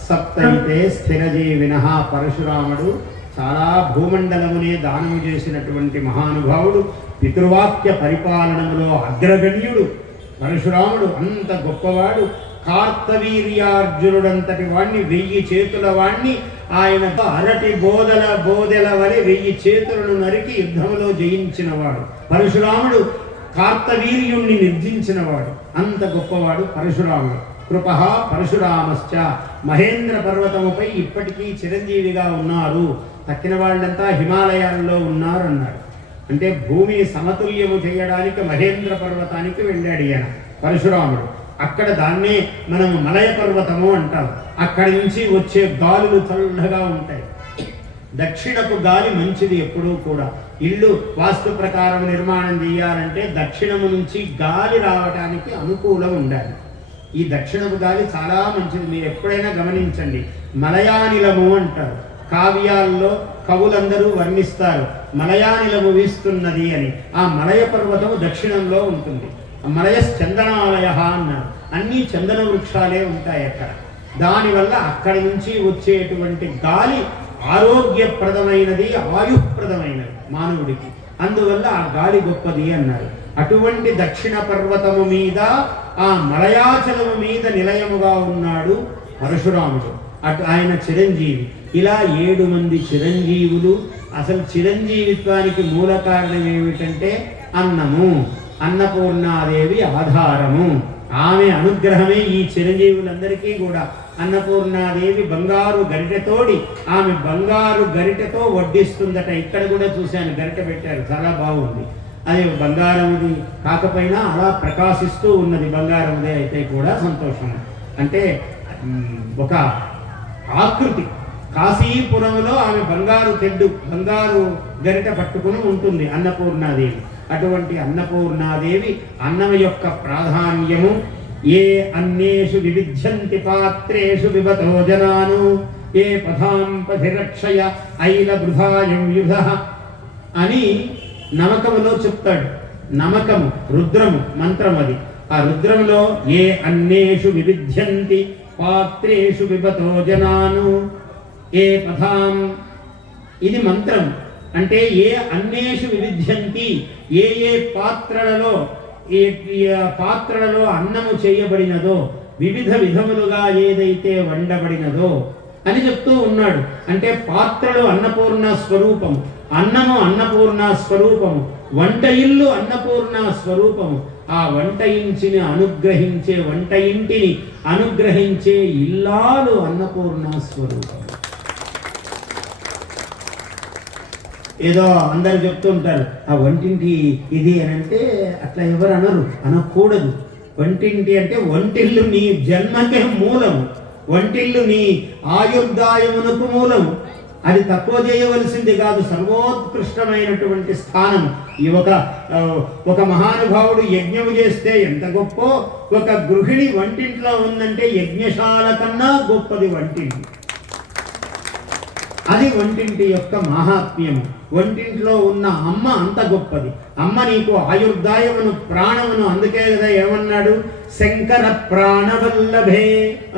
సప్తైతే స్థిరజీవిన. పరశురాముడు చాలా భూమండలమునే దానము చేసినటువంటి మహానుభావుడు, పితృవాక్య పరిపాలనములో అగ్రగణ్యుడు పరశురాముడు. అంత గొప్పవాడు. కార్తవీర్యార్జునుడంతటి వాణ్ణి, 1000 చేతుల వాణ్ణి ఆయన అరటి బోదెల వలె 1000 చేతులను నరికి యుద్ధములో జయించినవాడు పరశురాముడు. కార్తవీర్యుణ్ణి నిర్జించినవాడు. అంత గొప్పవాడు పరశురాముడు. కృపః పరశురామశ్చ. మహేంద్ర పర్వతముపై ఇప్పటికీ చిరంజీవిగా ఉన్నారు. తక్కిన వాళ్ళంతా హిమాలయాల్లో ఉన్నారు అన్నారు. అంటే భూమిని సమతుల్యము చేయడానికి మహేంద్ర పర్వతానికి వెళ్ళాడు ఈయన పరశురాముడు. అక్కడ దాన్నే మనం మలయ పర్వతము అంటాం. అక్కడి నుంచి వచ్చే గాలులు చల్లగా ఉంటాయి. దక్షిణపు గాలి మంచిది ఎప్పుడూ కూడా. ఇల్లు వాస్తు ప్రకారం నిర్మాణం చేయాలంటే దక్షిణము నుంచి గాలి రావడానికి అనుకూలం ఉండాలి. ఈ దక్షిణపు గాలి చాలా మంచిది. మీరు ఎప్పుడైనా గమనించండి, మలయానిలము అంటారు. కావ్యాల్లో కవులందరూ వర్ణిస్తారు మలయానిలము వీస్తున్నది అని. ఆ మలయ పర్వతము దక్షిణంలో ఉంటుంది. మలయశ్చందనాలయ అన్నారు. అన్నీ చందన వృక్షాలే ఉంటాయి అక్కడ. దానివల్ల అక్కడి నుంచి వచ్చేటువంటి గాలి ఆరోగ్యప్రదమైనది, ఆయుప్రదమైనది మానవుడికి. అందువల్ల ఆ గాలి గొప్పది అన్నారు. అటువంటి దక్షిణ పర్వతము మీద, ఆ మలయాచలము మీద నిలయముగా ఉన్నాడు పరశురాముడు. ఆయన చిరంజీవి. ఇలా 7 మంది చిరంజీవులు. అసలు చిరంజీవిత్వానికి మూల కారణం ఏమిటంటే అన్నము. అన్నపూర్ణాదేవి ఆధారము. ఆమె అనుగ్రహమే ఈ చిరంజీవులందరికీ కూడా. అన్నపూర్ణాదేవి బంగారు గరిటెతోడి ఆమె బంగారు గరిటెతో వడ్డిస్తుందట. ఇక్కడ కూడా చూశాను, గరిటె పెట్టారు, చాలా బాగుంది. అది బంగారముది కాకపోయినా అలా ప్రకాశిస్తూ ఉన్నది. బంగారముదే అయితే కూడా సంతోషం. అంటే ఒక ఆకృతి. కాశీపురంలో ఆమె బంగారు తెడ్డు, బంగారు గరిట పట్టుకుని ఉంటుంది అన్నపూర్ణాదేవి. అటువంటి అన్నపూర్ణాదేవి అన్నం యొక్క ప్రాధాన్యము. ఏ అన్నేషు వివిధ్యంతి పాత్రేషు విభతో జనాను ఏ పథాం పథిరక్షయ ఐల వృధాయం యుధ అని నమకములో చెప్తాడు. నమకము రుద్రము మంత్రం అది. ఆ రుద్రములో ఏ అన్నేషు వివిధ్యంతి పాత్రేషు విభతో జనాను ఏ పథాం, ఇది మంత్రం. అంటే ఏ అన్నేషు వివిధ్యంతి, ఏ ఏ పాత్రలలో పాత్రలలో అన్నము చేయబడినదో, వివిధ విధములుగా ఏదైతే వండబడినదో అని చెప్తూ ఉన్నాడు. అంటే పాత్రలు అన్నపూర్ణ స్వరూపము, అన్నము అన్నపూర్ణ స్వరూపము, వంట ఇల్లు అన్నపూర్ణ స్వరూపము. ఆ వంట ఇంటిని అనుగ్రహించే, వంట ఇంటిని అనుగ్రహించే ఇల్లాలు అన్నపూర్ణ స్వరూపము. ఏదో అందరు చెప్తూ ఉంటారు ఆ వంటింటి ఇది అని అంటే, అట్లా ఎవరు అనరు, అనకూడదు. వంటింటి అంటే వంటిల్లు నీ జన్మకే మూలము, వంటిల్లు నీ ఆయుర్దాయమునకు మూలము. అది తక్కువ చేయవలసింది కాదు, సర్వోత్కృష్టమైనటువంటి స్థానం. ఈ ఒక మహానుభావుడు యజ్ఞము చేస్తే ఎంత గొప్ప, ఒక గృహిణి వంటింట్లో ఉందంటే యజ్ఞశాల కన్నా గొప్పది వంటింటి. అది వంటింటి యొక్క మహాత్మ్యము. వంటింట్లో ఉన్న అమ్మ అంత గొప్పది. అమ్మ నీకు ఆయుర్దాయమును, ప్రాణమును. అందుకే కదా ఏమన్నాడు, శంకర ప్రాణవల్లభే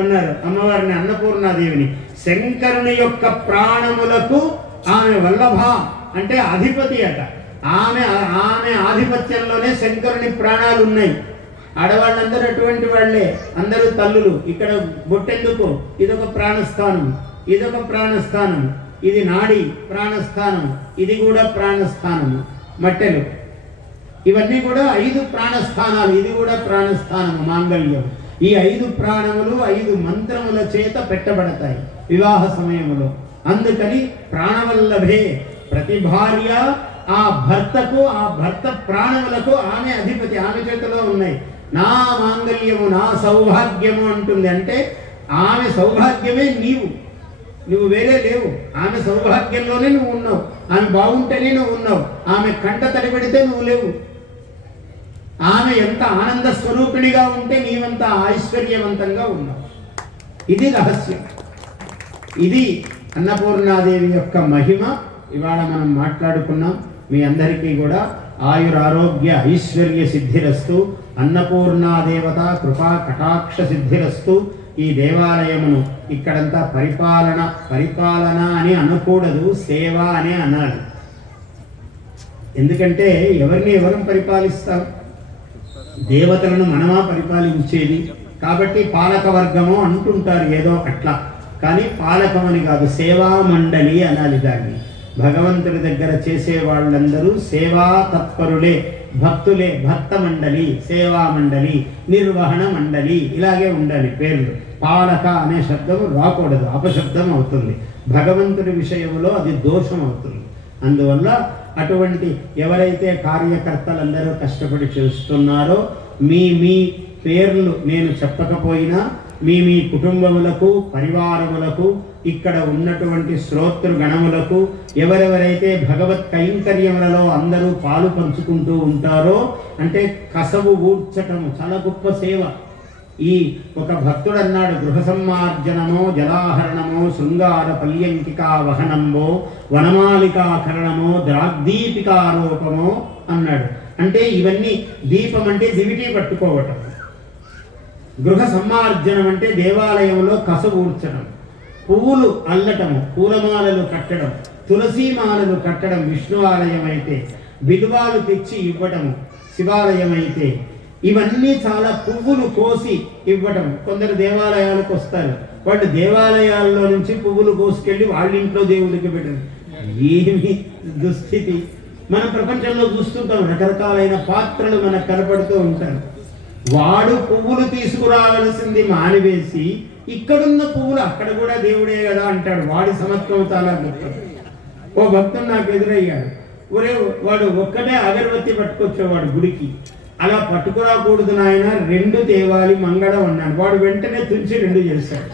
అన్నారు అమ్మవారిని, అన్నపూర్ణాదేవిని. శంకరుని యొక్క ప్రాణములకు ఆమె వల్లభ అంటే అధిపతి అట. ఆమె ఆధిపత్యంలోనే శంకరుని ప్రాణాలు ఉన్నాయి. ఆడవాళ్ళందరూ అటువంటి వాళ్లే, అందరూ తల్లులు. ఇక్కడ బొట్టెందుకు, ఇదొక ప్రాణస్థానం, ఇదొక ప్రాణస్థానం, ఇది నాడి ప్రాణస్థానం, ఇది కూడా ప్రాణస్థానము. మట్టెలు ఇవన్నీ కూడా 5 ప్రాణస్థానాలు. ఇది కూడా ప్రాణస్థానము, మాంగళ్యం. ఈ 5 ప్రాణములు 5 మంత్రముల చేత పెట్టబడతాయి వివాహ సమయములో. అందుకని ప్రాణవల్లభే. ప్రతి భార్య ఆ భర్తకు, ఆ భర్త ప్రాణములకు ఆమె అధిపతి, ఆమె చేతిలో ఉన్నాయి. నా మాంగళ్యము, నా సౌభాగ్యము అంటుంది. అంటే ఆమె సౌభాగ్యమే నువ్వు వేరే లేవు. ఆమె సౌభాగ్యంలోనే నువ్వు ఉన్నావు. ఆమె బాగుంటేనే నువ్వు ఉన్నావు. ఆమె కంట తడిపెడితే నువ్వు లేవు. ఆమె ఎంత ఆనంద స్వరూపిణిగా ఉంటే నీవంత ఐశ్వర్యవంతంగా ఉన్నావు. ఇది రహస్యం. ఇది అన్నపూర్ణాదేవి యొక్క మహిమ. ఇవాళ మనం మాట్లాడుకున్నాం. మీ అందరికీ కూడా ఆయురారోగ్య ఐశ్వర్య సిద్ధిరస్తు, అన్నపూర్ణాదేవత కృపా కటాక్ష సిద్ధిరస్తు. ఈ దేవాలయమును ఇక్కడంతా పరిపాలన అని అనకూడదు, సేవ అనే అనాలి. ఎందుకంటే ఎవరు పరిపాలిస్తాం? దేవతలను మనమా పరిపాలించేది. కాబట్టి పాలక వర్గము అంటుంటారు ఏదో అట్లా, కానీ పాలకమని కాదు, సేవా మండలి అనాలి దాన్ని. భగవంతుడి దగ్గర చేసే వాళ్ళందరూ సేవా తత్పరులే, భక్తులే. భక్త మండలి, సేవా మండలి, నిర్వహణ మండలి, ఇలాగే ఉండాలి పేర్లు. పాలక అనే శబ్దము రాకూడదు, అపశబ్దం అవుతుంది. భగవంతుడి విషయంలో అది దోషం అవుతుంది. అందువల్ల అటువంటి ఎవరైతే కార్యకర్తలందరూ కష్టపడి చేస్తున్నారో మీ పేర్లు నేను చెప్పకపోయినా మీ కుటుంబములకు, పరివారములకు, ఇక్కడ ఉన్నటువంటి శ్రోతృ గణములకు, ఎవరెవరైతే భగవత్ కైంకర్యములలో అందరూ పాలు పంచుకుంటూ ఉంటారో, అంటే కసవు ఊడ్చటము చాలా గొప్ప సేవ. ఈ ఒక భక్తుడు అన్నాడు, గృహ సమ్మార్జనమో, జలాహరణమో, శృంగార పల్యంకికా వహనంబో, వనమాలికాకరణమో, ద్రాగ్దీపికారోపమో అన్నాడు. అంటే ఇవన్నీ, దీపం అంటే దివిటీ పట్టుకోవటం, గృహ సమ్మార్జనం అంటే దేవాలయంలో కస ఊడ్చడం, పువ్వులు అల్లటము, పూలమాలలు కట్టడం, తులసీమాలలు కట్టడం విష్ణు ఆలయం అయితే, బిల్వాలు తెచ్చి ఇవ్వటము శివాలయం అయితే, ఇవన్నీ చాలా పువ్వులు కోసి ఇవ్వటం. కొందరు దేవాలయాలకు వస్తారు, వాళ్ళు దేవాలయాల్లో నుంచి పువ్వులు కోసుకెళ్ళి వాళ్ళ ఇంట్లో దేవుడికి పెట్టడం. ఏమి దుస్థితి! మన ప్రపంచంలో చూస్తుంటాం, రకరకాలైన పాత్రలు మనకు కనపడుతూ ఉంటారు. వాడు పువ్వులు తీసుకురావలసింది మానివేసి ఇక్కడున్న పువ్వులు అక్కడ కూడా దేవుడే కదా అంటాడు. వాడి సమత్వం చాలా గొప్పది. ఓ భక్తుడు నాకు ఎదురయ్యాడు. వాడు ఒక్కటే అగరబత్తి పట్టుకొచ్చేవాడు గుడికి. అలా పట్టుకురాకూడదు నాయన, 2 తేవాలి మంగళం అన్నాడు. వాడు వెంటనే తుంచి 2 చేశాడు.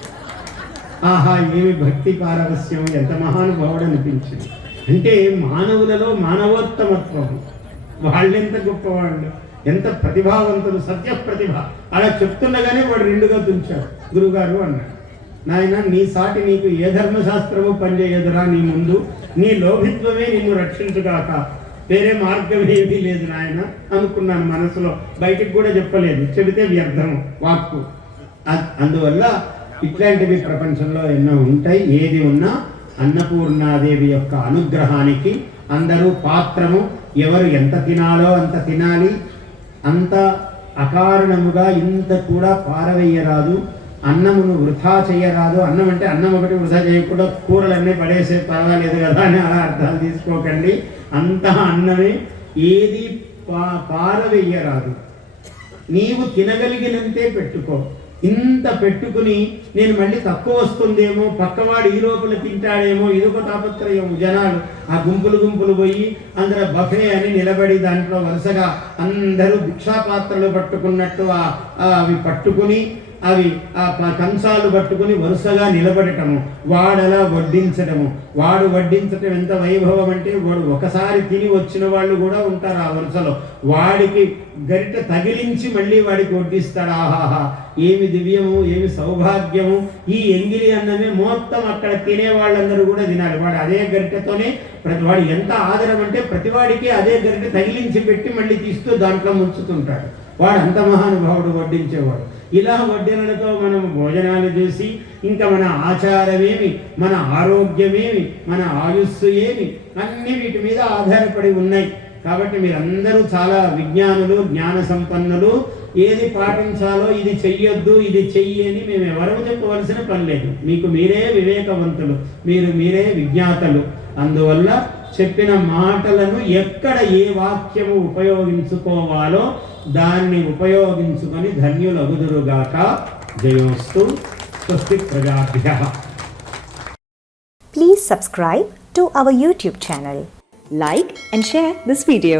ఆహా, ఏమి భక్తి పారవస్యం, ఎంత మహానుభావుడు అనిపించింది. అంటే మానవులలో మానవోత్తమత్వం, వాళ్ళెంత గొప్పవాళ్ళు, ఎంత ప్రతిభావంతులు, సత్య ప్రతిభ. అలా చెప్తుండగానే వాడు 2గా తుంచాడు. గురుగారు అన్నాడు, నాయన నీ సాటి నీకు ఏ ధర్మశాస్త్రము పనిచేయదురా, నీ ముందు నీ లోభిత్వమే నిన్ను రక్షించుగాక, వేరే మార్గం ఏమీ లేదు నాయన అనుకున్నాను మనసులో. బయటికి కూడా చెప్పలేదు, చెబితే వ్యర్థము వాక్కు. అందువల్ల ఇట్లాంటివి ప్రపంచంలో ఎన్నో ఉంటాయి. ఏది ఉన్నా అన్నపూర్ణాదేవి యొక్క అనుగ్రహానికి అందరూ పాత్రము. ఎవరు ఎంత తినాలో అంత తినాలి, అంత అకారణముగా ఇంత కూడా పారవేయరాదు. అన్నమును వృధా చేయరాదు. అన్నం అంటే అన్నం ఒకటి వృధా చేయకుండా కూరలన్నీ పడేసే పర్వాలేదు కదా అని అలా అర్థాలు తీసుకోకండి. అంతా అన్నమే, ఏది పారవేయరాదు. నీవు తినగలిగినంతే పెట్టుకో. ఇంత పెట్టుకుని నేను మళ్ళీ తక్కువ వస్తుందేమో, పక్కవాడు ఈ లోపల తింటాడేమో, ఇదొక తాపత్రయం. జనాలు ఆ గుంపులు పోయి అందరూ బఫే అని నిలబడి దాంట్లో వరుసగా అందరూ భిక్షాపాత్రలు పట్టుకున్నట్టు అవి పట్టుకుని, అవి ఆ కంచాలు పట్టుకుని వరుసగా నిలబడటము, వాడలా వడ్డించటము. వాడు వడ్డించటం ఎంత వైభవం అంటే, వాడు ఒకసారి తిని వచ్చిన వాళ్ళు కూడా ఉంటారు ఆ వరుసలో. వాడికి గరిట తగిలించి మళ్ళీ వాడికి వడ్డిస్తాడు. ఆహాహా, ఏమి దివ్యము, ఏమి సౌభాగ్యము. ఈ ఎంగిలి అన్నమే మొత్తం అక్కడ తినే వాళ్ళందరూ కూడా తినాలి. వాడు అదే గరిటతోనే వాడు ఎంత ఆదరం అంటే ప్రతివాడికి అదే గరిట తగిలించి పెట్టి మళ్ళీ తీస్తూ దాంట్లో ముంచుతుంటాడు. వాడు అంత మహానుభావుడు, వడ్డించేవాడు. ఇలా వడ్డీలతో మనం భోజనాలు చేసి ఇంకా మన ఆచారమేమి, మన ఆరోగ్యమేమి, మన ఆయుస్సు ఏమి, అన్ని వీటి మీద ఆధారపడి ఉన్నాయి. కాబట్టి మీరందరూ చాలా విజ్ఞానులు, జ్ఞాన సంపన్నులు. ఏది పాటించాలో ఇది చెయ్యొద్దు, ఇది చెయ్యి అని మేము ఎవరూ చెప్పవలసిన పని లేదు. మీకు మీరే వివేకవంతులు, మీరే విజ్ఞాతలు. అందువల్ల చెప్పిన మాటలను ఎక్కడ ఏ వాక్యము ఉపయోగించుకోవాలో దాన్ని ఉపయోగించుకొని ధన్యులగుదురుగాక. జయోస్తు. స్వస్తి ప్రజాభ్యః. Please subscribe to our YouTube channel. Like and share this video.